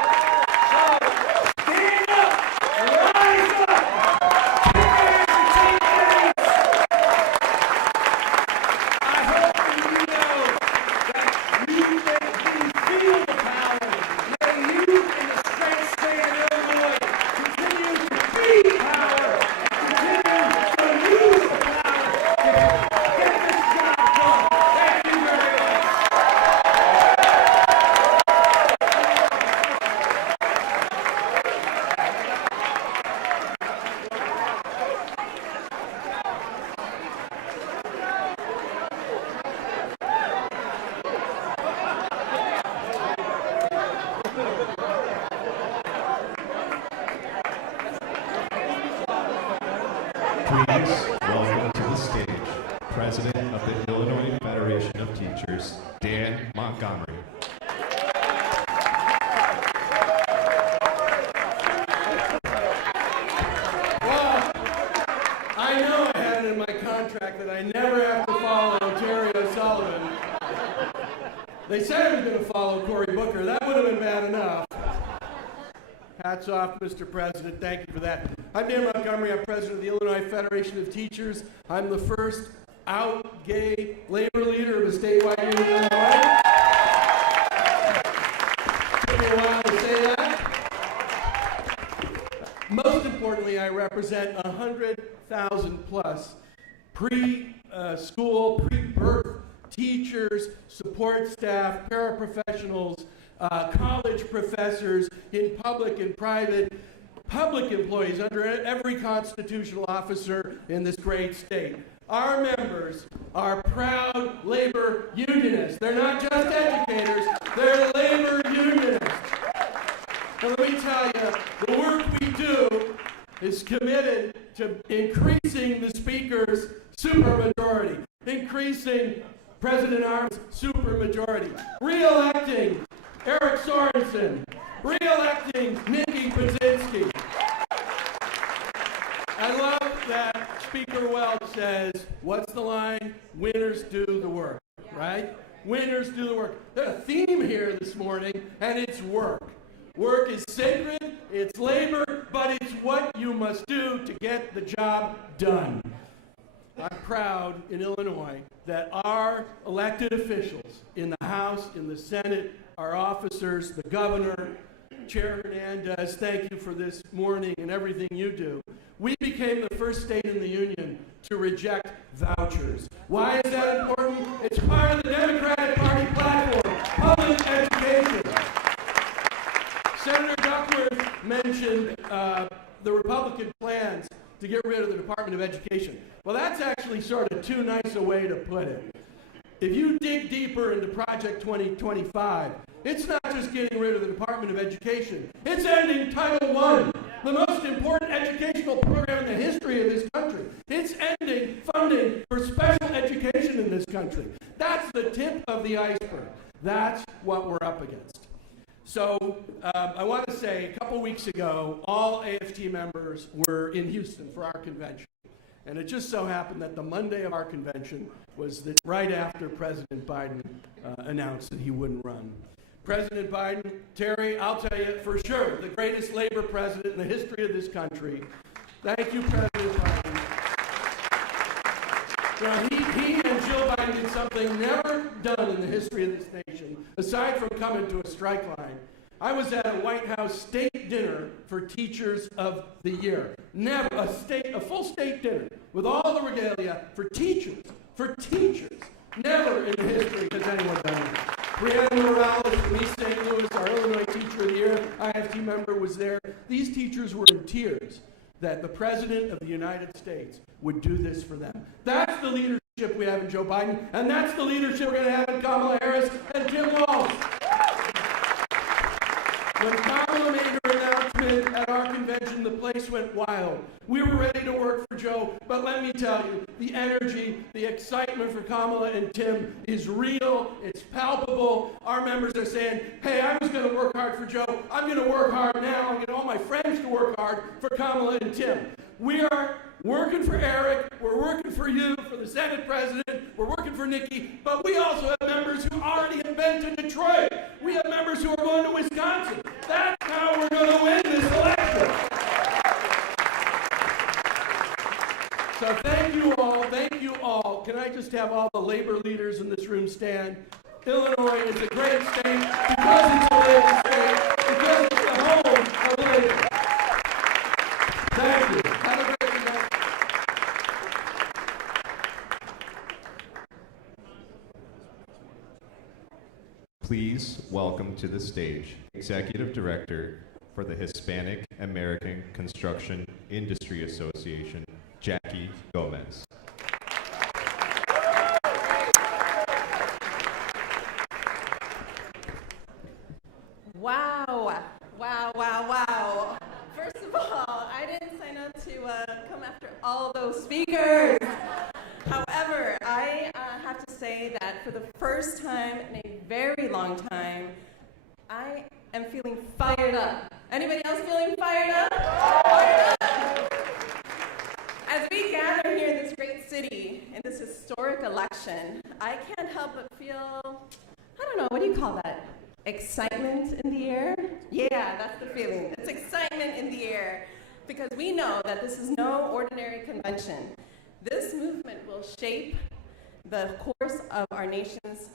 Please welcome to the stage President of the Illinois Federation of Teachers, Dan Montgomery. Well, I know I had it in my contract that I never have to follow Jerry O'Sullivan. They said I was going to follow Cory Booker. That would have been bad enough. Hats off, Mr. President. Thank you for that. I'm Dan Montgomery. I'm president of the Illinois Federation of Teachers. I'm the first out gay labor leader of a statewide union in Illinois. Took me a while to say that. Most importantly, I represent 100,000 plus pre-school, pre-birth teachers, support staff, paraprofessionals, college professors in public and private, public employees under every constitutional officer in this great state. Our members are proud labor unionists. They're not just educators, they're labor unionists. And let me tell you, the work we do is committed to increasing the Speaker's supermajority, increasing President Arm's supermajority, re-electing Eric Sorensen, re-electing Nikki Brzezinski. I love that Speaker Welch says, what's the line? Winners do the work, right? Winners do the work. There's a theme here this morning, and it's work. Work is sacred, it's labor, but it's what you must do to get the job done. I'm proud in Illinois that our elected officials in the House, in the Senate, our officers, the governor, Chair Hernandez, thank you for this morning and everything you do. We became the first state in the union to reject vouchers. Why is that important? It's part of the Democratic Party platform, public education. Senator Duckworth mentioned the Republican plans to get rid of the Department of Education. Well, that's actually sort of too nice a way to put it. If you dig deeper into Project 2025, it's not just getting rid of the Department of Education. It's ending Title I, the most important educational program in the history of this country. It's ending funding for special education in this country. That's the tip of the iceberg. That's what we're up against. So I want to say, a couple weeks ago, all AFT members were in Houston for our convention. And it just so happened that the Monday of our convention was right after President Biden announced that he wouldn't run. President Biden, Terry, I'll tell you for sure, the greatest labor president in the history of this country. Thank you, President Biden. Now, he and Jill Biden did something never done in the history of this nation, aside from coming to a strike line. I was at a White House state dinner for Teachers of the Year. Never a full state dinner with all the regalia for teachers. Never in the history has anyone done it. Brianna Morales from East St. Louis, our Illinois Teacher of the Year, IFT member, was there. These teachers were in tears that the President of the United States would do this for them. That's the leadership we have in Joe Biden, and that's the leadership we're going to have in Kamala Harris and Tim Walz. When Kamala made her announcement at our convention, the place went wild. We were ready to work for Joe, but let me tell you, the energy, the excitement for Kamala and Tim is real, it's palpable. Our members are saying, hey, I was going to work hard for Joe, I'm going to work hard now, I'm going to get all my friends to work hard for Kamala and Tim. We are working for Eric, we're working for you, for the Senate President, we're working for Nikki, but we also have members who already have been to Detroit. We have members who are going to Wisconsin. That's how we're going to win this election. So thank you all. Can I just have all the labor leaders in this room stand? Illinois is a great state because it's a labor state, because it's the home of labor. Thank you. Have a great day. Please welcome to the stage Executive Director for the Hispanic American Construction Industry Association, Jackie Gomez. Wow. First of all, I didn't sign up to come after all those speakers. However, I have to say that for the first time in a very long time, I am feeling fired up. Anybody else feeling fired up? Fired up! As we gather here in this great city, in this historic election, I can't help but feel, I don't know, what do you call that? Excitement in the air? Yeah, that's the feeling. It's excitement in the air because we know that this is no ordinary convention. This movement will shape the course of our nation's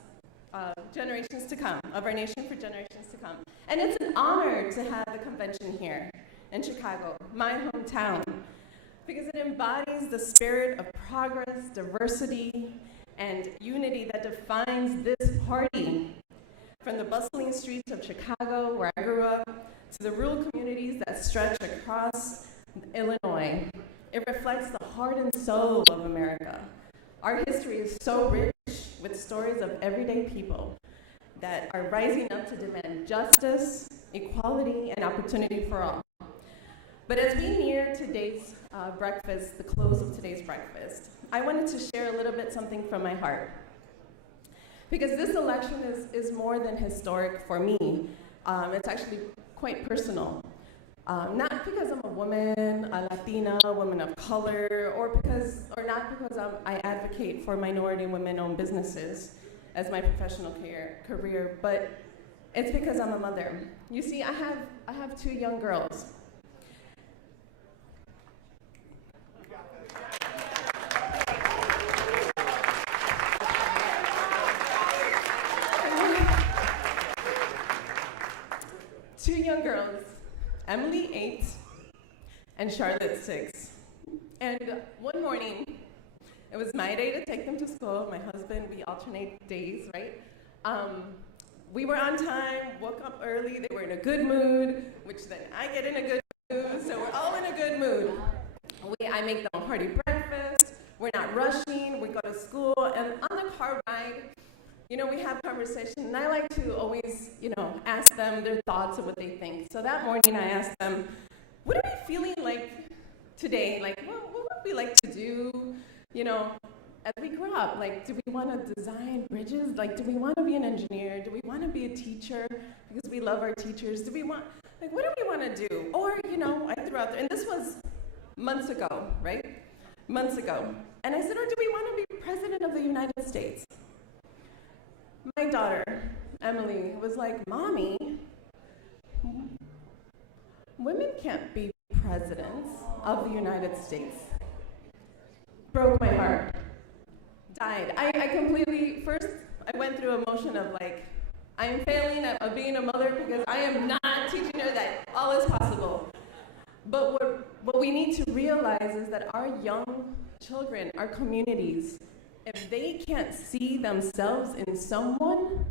generations to come, of our nation for generations to come. And it's an honor to have the convention here in Chicago, my hometown, because it embodies the spirit of progress, diversity, and unity that defines this party. From the bustling streets of Chicago, where I grew up, to the rural communities that stretch across Illinois, it reflects the heart and soul of America. Our history is so rich with stories of everyday people that are rising up to demand justice, equality, and opportunity for all. But as we near today's breakfast, the close of today's breakfast, I wanted to share a little bit something from my heart. Because this election is more than historic for me. It's actually quite personal. Not because I'm a woman, a Latina, a woman of color, or not because I advocate for minority women-owned businesses as my professional career, but it's because I'm a mother. You see, I have 2 young girls. Two young girls, Emily 8 and Charlotte 6. And one morning, it was my day to take them to school. My husband, we alternate days, right? We were on time, woke up early, they were in a good mood, which then I get in a good mood, so we're all in a good mood. I make them a hearty breakfast, we're not rushing, we go to school, and on the car ride, we have conversation, and I like to always, ask them their thoughts of what they think. So that morning I asked them, what are we feeling like today? Like, what would we like to do, as we grow up? Like, do we want to design bridges? Like, do we want to be an engineer? Do we want to be a teacher because we love our teachers? Do we want, what do we want to do? Or, I threw out there, and this was months ago, right? Months ago. And I said, or do we want to be president of the United States? My daughter, Emily, was like, Mommy, women can't be presidents of the United States. Broke my heart. Died. I completely, first, I went through a motion of I am failing at being a mother because I am not teaching her that all is possible. But what we need to realize is that our young children, our communities, if they can't see themselves in someone,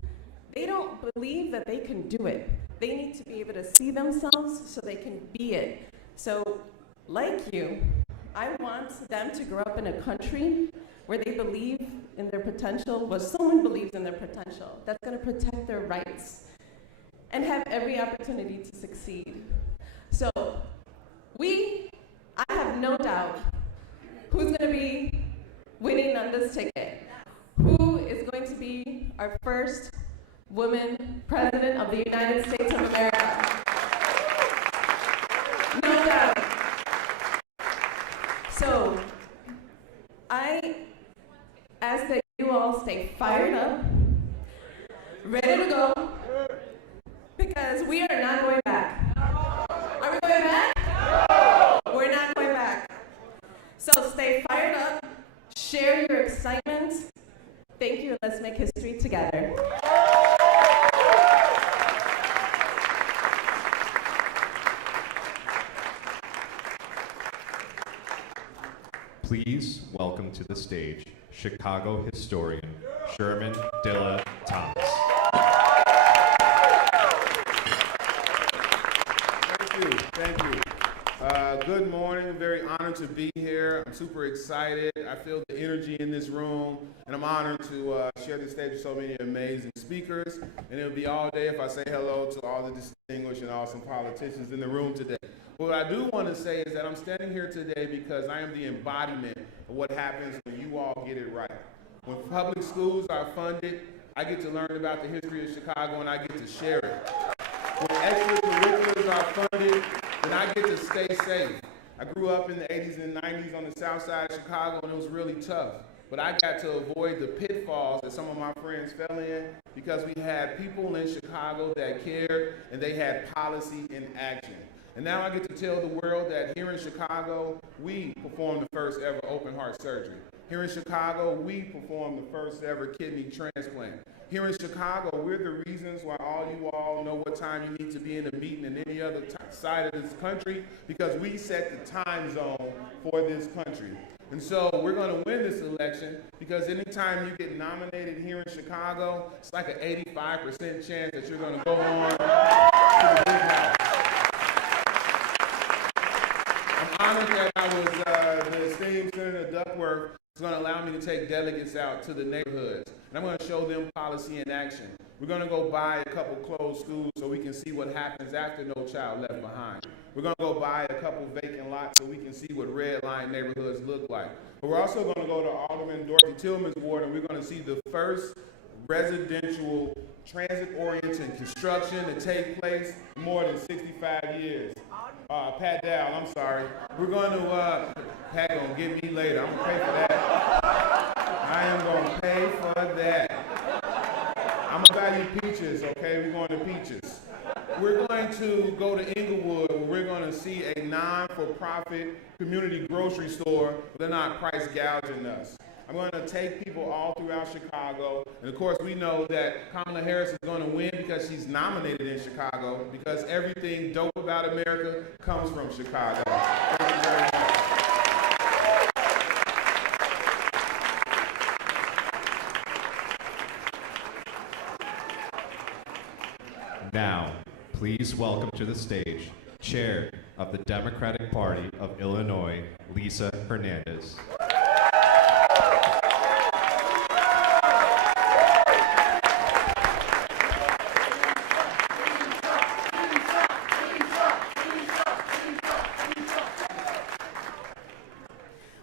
they don't believe that they can do it. They need to be able to see themselves so they can be it. So, like you, I want them to grow up in a country where they believe in their potential, where someone believes in their potential, that's going to protect their rights and have every opportunity to succeed. So, I have no doubt who's going to be winning on this ticket. Who is going to be our first woman president of the United States of America? No doubt. So, I ask that you all stay fired up, ready to go, because we are not going back. Are we going back? No! We're not going back. So stay fired up, share your excitement. Thank you, and let's make history together. Please welcome to the stage Chicago historian Sherman D. Thomas. Thank you. Good morning. Very honored to be here. I'm super excited. I feel the energy in this room, and I'm honored to share the stage with so many amazing speakers. And it'll be all day if I say hello to all the distinguished and awesome politicians in the room today. What I do want to say is that I'm standing here today because I am the embodiment of what happens when you all get it right. When public schools are funded, I get to learn about the history of Chicago and I get to share it. When extracurriculars are funded, then I get to stay safe. I grew up in the 80s and 90s on the south side of Chicago, and it was really tough. But I got to avoid the pitfalls that some of my friends fell in because we had people in Chicago that cared and they had policy in action. And now I get to tell the world that here in Chicago, we performed the first ever open heart surgery. Here in Chicago, we performed the first ever kidney transplant. Here in Chicago, we're the reasons why all you all know what time you need to be in a meeting in any other side of this country, because we set the time zone for this country. And so we're going to win this election because anytime you get nominated here in Chicago, it's like an 85% chance that you're going to go on to the big house. I'm honored that the esteemed Senator Duckworth is going to allow me to take delegates out to the neighborhoods. And I'm going to show them policy in action. We're going to go buy a couple closed schools so we can see what happens after No Child Left Behind. We're going to go buy a couple vacant lots so we can see what red line neighborhoods look like. But we're also going to go to Alderman Dorothy Tillman's ward, and we're going to see the first residential transit-oriented construction to take place in more than 65 years. Pat Dow, I'm sorry. We're going to, Pat gonna get me later. I'm gonna pay for that. I am gonna pay for that. I'm gonna buy you peaches, okay? We're going to Peaches. We're going to go to Inglewood, where we're going to see a non-for-profit community grocery store. They're not price gouging us. I'm going to take people all throughout Chicago. And of course, we know that Kamala Harris is going to win because she's nominated in Chicago, because everything dope about America comes from Chicago. Thank you very much. Now, please welcome to the stage, Chair of the Democratic Party of Illinois, Lisa Hernandez.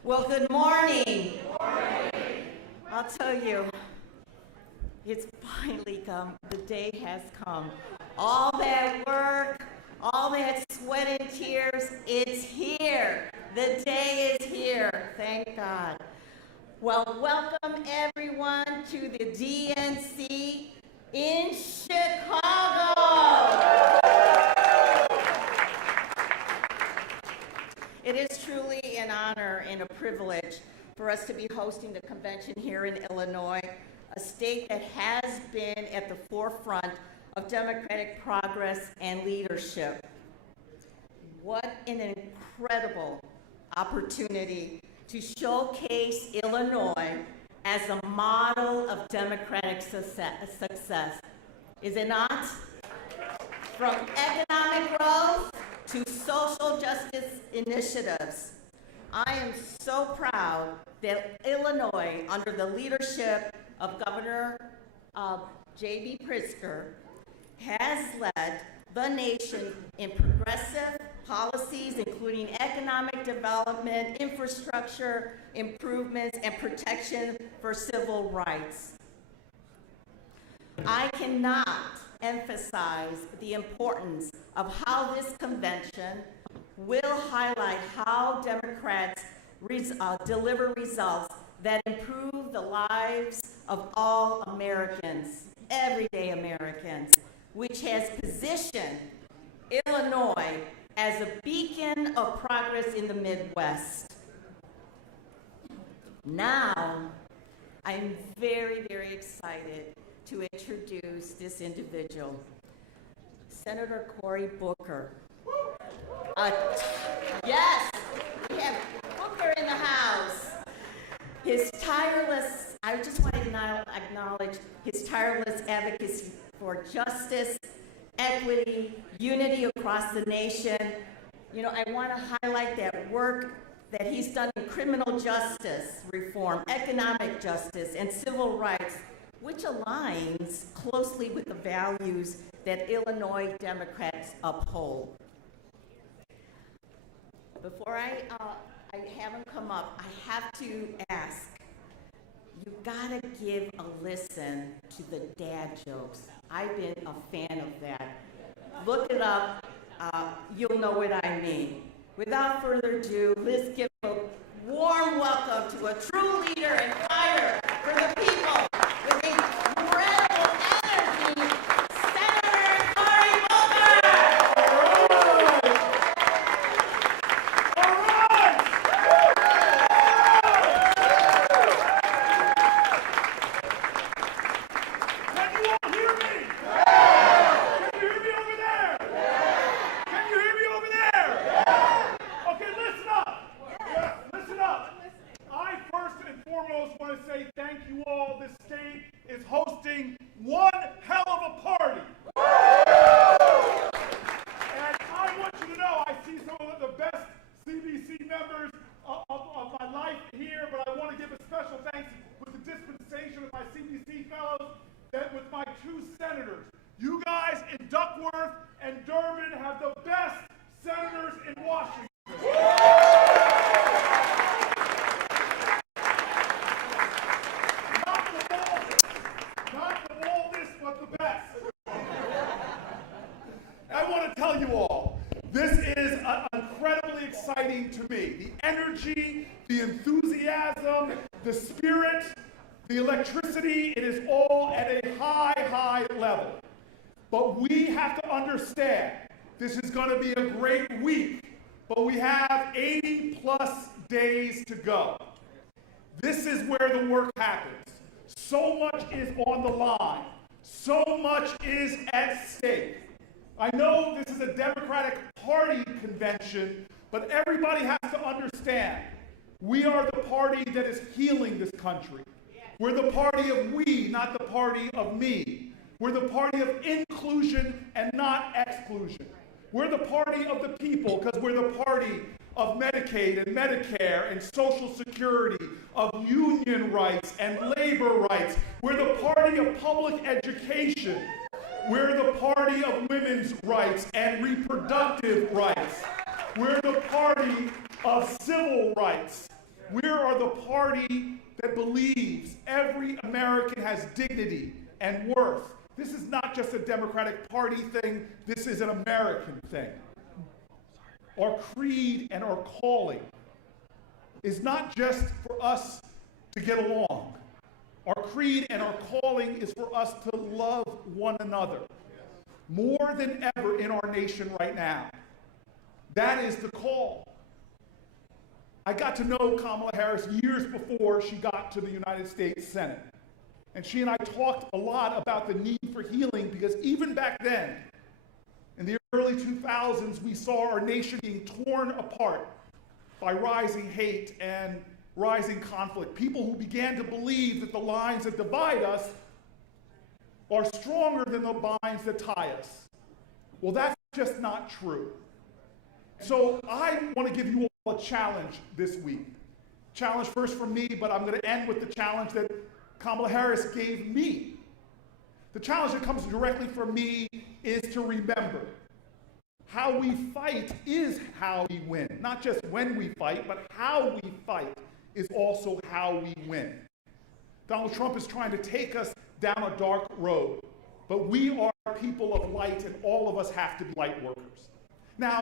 Well, good morning. Good morning. I'll tell you, it's finally come. The day has come. All that work, all that sweat and tears, it's here. The day is here. Thank God. Well, welcome everyone to the DNC in Chicago. It is truly an honor and a privilege for us to be hosting the convention here in Illinois, a state that has been at the forefront of democratic progress and leadership. What an incredible opportunity to showcase Illinois as a model of democratic success. Is it not? From economic growth to social justice initiatives. I am so proud that Illinois, under the leadership of Governor J.B. Pritzker, has led the nation in progressive policies, including economic development, infrastructure improvements, and protection for civil rights. I cannot emphasize the importance of how this convention will highlight how Democrats deliver results that improve the lives of all Americans, everyday Americans, which has positioned Illinois as a beacon of progress in the Midwest. Now, I'm very, very excited to introduce this individual, Senator Cory Booker. Yes, we have Booker in the house. His tireless, I just want to acknowledge his tireless advocacy for justice, equity, unity across the nation. You know, I want to highlight that work that he's done in criminal justice reform, economic justice, and civil rights, which aligns closely with the values that Illinois Democrats uphold. Before I have him come up, I have to ask, you gotta give a listen to the dad jokes. I've been a fan of that. Look it up, you'll know what I mean. Without further ado, let's give a warm welcome to a true leader and fighter for the people with incredible energy, Senator Cory Booker! want to say thank you all. This state is hosting one hell of a party. And I want you to know, I see some of the best CBC members of my life here, but I want to give a special thanks with the dispensation of my CBC fellows, that with my two senators. You guys in Duckworth and Durban have the best senators in Washington. Not the boldest, but the best. I want to tell you all, this is incredibly exciting to me. The energy, the enthusiasm, the spirit, the electricity, it is all at a high level. But we have to understand, this is going to be a great week, but we have 80 plus days to go. This is where the work happens. So much is on the line. So much is at stake. I know this is a Democratic Party convention, but everybody has to understand, we are the party that is healing this country. We're the party of we, not the party of me. We're the party of inclusion and not exclusion. We're the party of the people because we're the party of Medicaid and Medicare and Social Security, of union rights and labor rights. We're the party of public education. We're the party of women's rights and reproductive rights. We're the party of civil rights. We are the party that believes every American has dignity and worth. This is not just a Democratic Party thing, this is an American thing. Our creed and our calling is not just for us to get along. Our creed and our calling is for us to love one another more than ever in our nation right now. That is the call. I got to know Kamala Harris years before she got to the United States Senate. And she and I talked a lot about the need for healing, because even back then, in the early 2000s, we saw our nation being torn apart by rising hate and rising conflict. People who began to believe that the lines that divide us are stronger than the binds that tie us. Well, that's just not true. So I want to give you all a challenge this week. Challenge first from me, but I'm going to end with the challenge that Kamala Harris gave me. The challenge that comes directly from me is to remember, how we fight is how we win. Not just when we fight, but how we fight is also how we win. Donald Trump is trying to take us down a dark road, but we are people of light, and all of us have to be light workers. Now,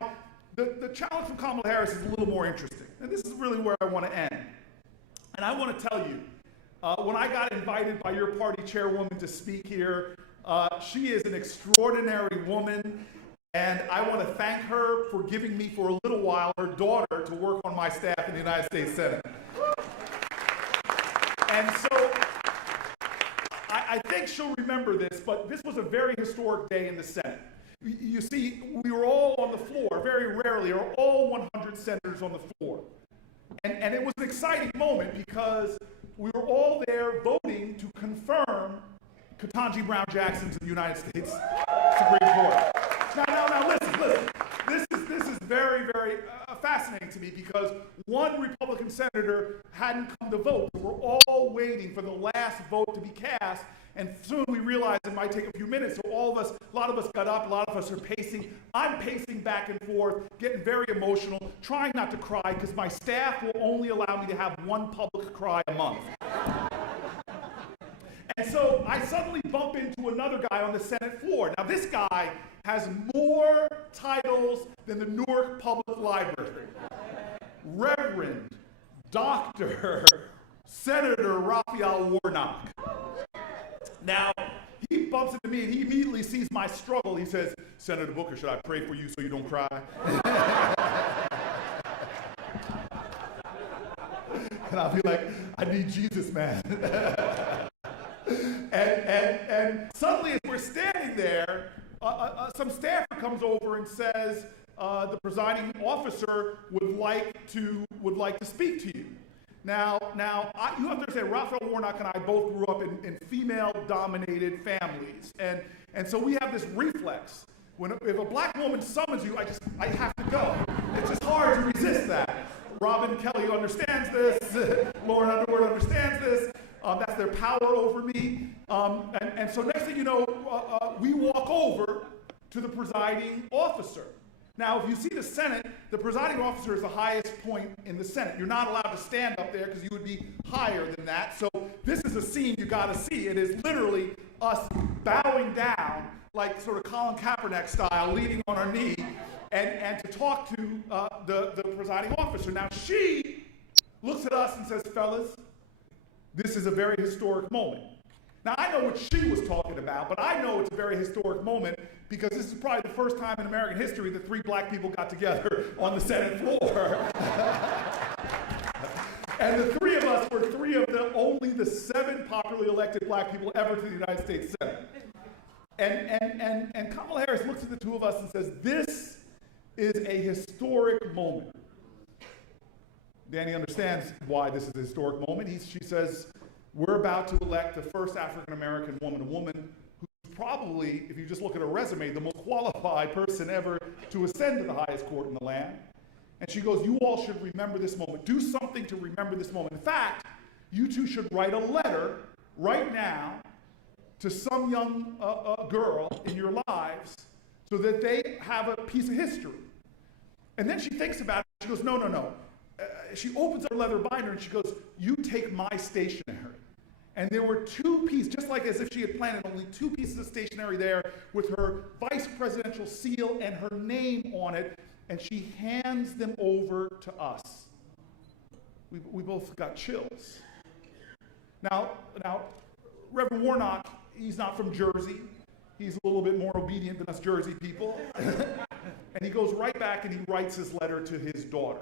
the challenge from Kamala Harris is a little more interesting, and this is really where I want to end. And I want to tell you, when I got invited by your party chairwoman to speak here, she is an extraordinary woman, and I want to thank her for giving me for a little while her daughter to work on my staff in the United States Senate. And so I think she'll remember this, but this was a very historic day in the Senate. You see, we were all on the floor. Very rarely are all 100 senators on the floor. And it was an exciting moment because we were all there voting to confirm Ketanji Brown Jackson to the United States Supreme Court. Now listen. This is very, very fascinating to me because one Republican senator hadn't come to vote. We're all waiting for the last vote to be cast, and soon we realized it might take a few minutes. So a lot of us got up, a lot of us are pacing. I'm pacing back and forth, getting very emotional, trying not to cry because my staff will only allow me to have one public cry a month. And so I suddenly bump into another guy on the Senate floor. Now this guy has more titles than the Newark Public Library. Reverend, Dr. Senator Raphael Warnock. Now, he bumps into me and he immediately sees my struggle. He says, Senator Booker, should I pray for you so you don't cry? And I'll be like, I need Jesus, man. And suddenly as we're standing there, some staffer comes over and says, the presiding officer would like to speak to you. Now, you have to understand, Raphael Warnock and I both grew up in female-dominated families, and so we have this reflex. If a black woman summons you, I have to go. It's just hard to resist that. Robin Kelly understands this. Lauren Underwood understands this. That's their power over me. And so next thing you know, we walk over to the presiding officer. Now, if you see the Senate, the presiding officer is the highest point in the Senate. You're not allowed to stand up there because you would be higher than that. So this is a scene you got to see. It is literally us bowing down, like sort of Colin Kaepernick style, leaning on our knee, and to talk to the presiding officer. Now, she looks at us and says, fellas, this is a very historic moment. Now, I know what she was talking about, but I know it's a very historic moment because this is probably the first time in American history that 3 black people got together on the Senate floor. And the 3 of us were 3 of only the 7 popularly elected black people ever to the United States Senate. And Kamala Harris looks at the 2 of us and says, this is a historic moment. Danny understands why this is a historic moment. She says, we're about to elect the first African-American woman, a woman who's probably, if you just look at her resume, the most qualified person ever to ascend to the highest court in the land. And she goes, you all should remember this moment. Do something to remember this moment. In fact, you 2 should write a letter right now to some young girl in your lives so that they have a piece of history. And then she thinks about it. She goes, no. She opens her leather binder and she goes, you take my stationery. And there were 2 pieces, just like as if she had planned, only 2 pieces of stationery there with her vice presidential seal and her name on it, and she hands them over to us. We both got chills. Now, Reverend Warnock, he's not from Jersey. He's a little bit more obedient than us Jersey people. And he goes right back and he writes his letter to his daughter.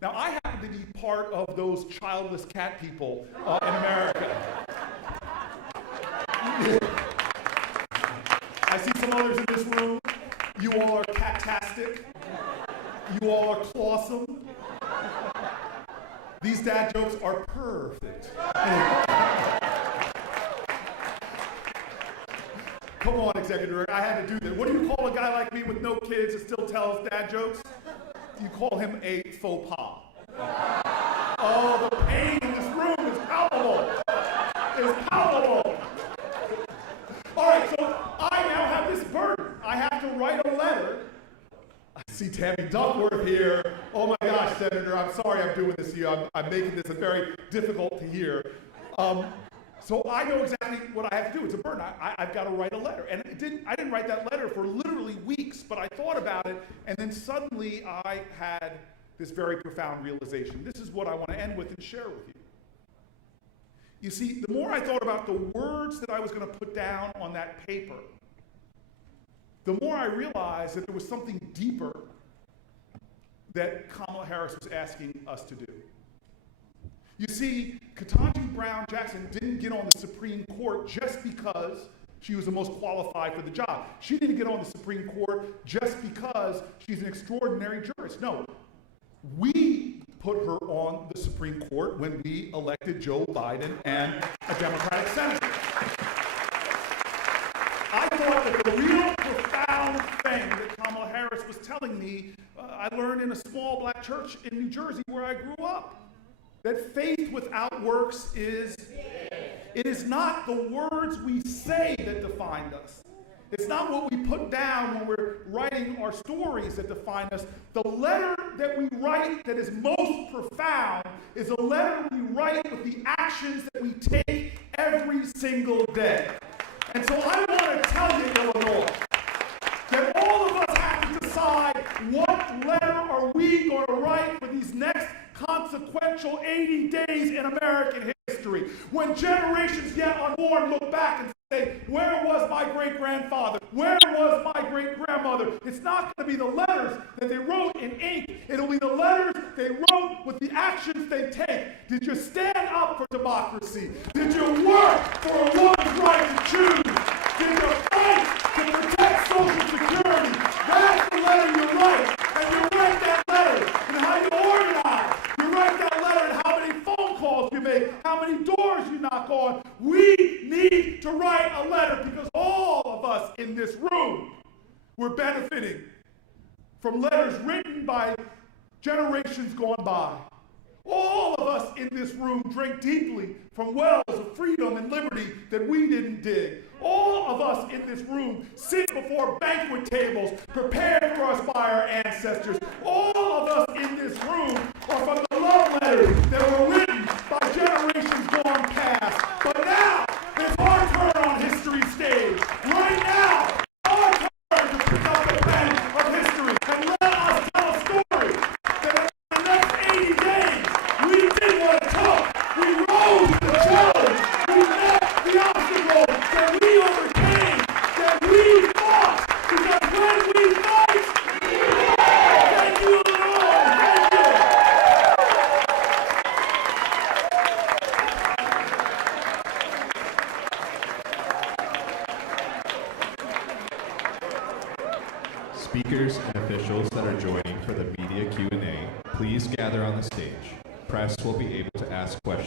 Now, I happen to be part of those childless cat people in America. I see some others in this room. You all are catastic. You all are clawsome. These dad jokes are perfect. Come on, Executive Director, I had to do this. What do you call a guy like me with no kids that still tells dad jokes? You call him a faux pas. Oh, the pain in this room is palpable. It's palpable. All right, so I now have this burden. I have to write a letter. I see Tammy Duckworth here. Oh my gosh, Senator, I'm sorry I'm doing this to you. I'm making this very difficult to hear. So I know exactly what I have to do. It's a burden. I've got to write a letter. And I didn't write that letter for literally weeks, but I thought about it, and then suddenly I had this very profound realization. This is what I want to end with and share with you. You see, the more I thought about the words that I was going to put down on that paper, the more I realized that there was something deeper that Kamala Harris was asking us to do. You see, Ketanji Brown Jackson didn't get on the Supreme Court just because she was the most qualified for the job. She didn't get on the Supreme Court just because she's an extraordinary jurist. No, we put her on the Supreme Court when we elected Joe Biden and a Democratic senator. I thought that the real profound thing that Kamala Harris was telling me, I learned in a small black church in New Jersey where I grew up. That faith without works is, it is not the words we say that define us. It's not what we put down when we're writing our stories that define us. The letter that we write that is most profound is a letter we write with the actions that we take every single day. And so I want to tell you, Illinois, that all of us have to decide what letter are we going to write for these next consequential 80 days in American history. When generations yet unborn look back and say, where was my great-grandfather? Where was my great-grandmother? It's not going to be the letters that they wrote in ink. It'll be the letters they wrote with the actions they take. Did you stand up for democracy? Did you work for a woman's right to choose? Did you fight to protect Social Security? That's the letter you write. And you write that letter and how you organize. You write that letter and how many phone knock on. We need to write a letter because all of us in this room, we're benefiting from letters written by generations gone by. All of us in this room drink deeply from wells of freedom and liberty that we didn't dig. All of us in this room sit before banquet tables prepared for us by our ancestors. All of us in this room are from the love letters that were written by generations gone past. But now, it's our turn on history's stage. Right now, our turn to pick up the pen of history and let us tell a story that in the next 80 days, we did what it took. We rose to the challenge. We met the obstacles that we overcame, that we fought. Because when we fight, thank you, Illinois. Thank you. Speakers and officials that are joining for the media Q&A, please gather on the stage. Press will be able to ask questions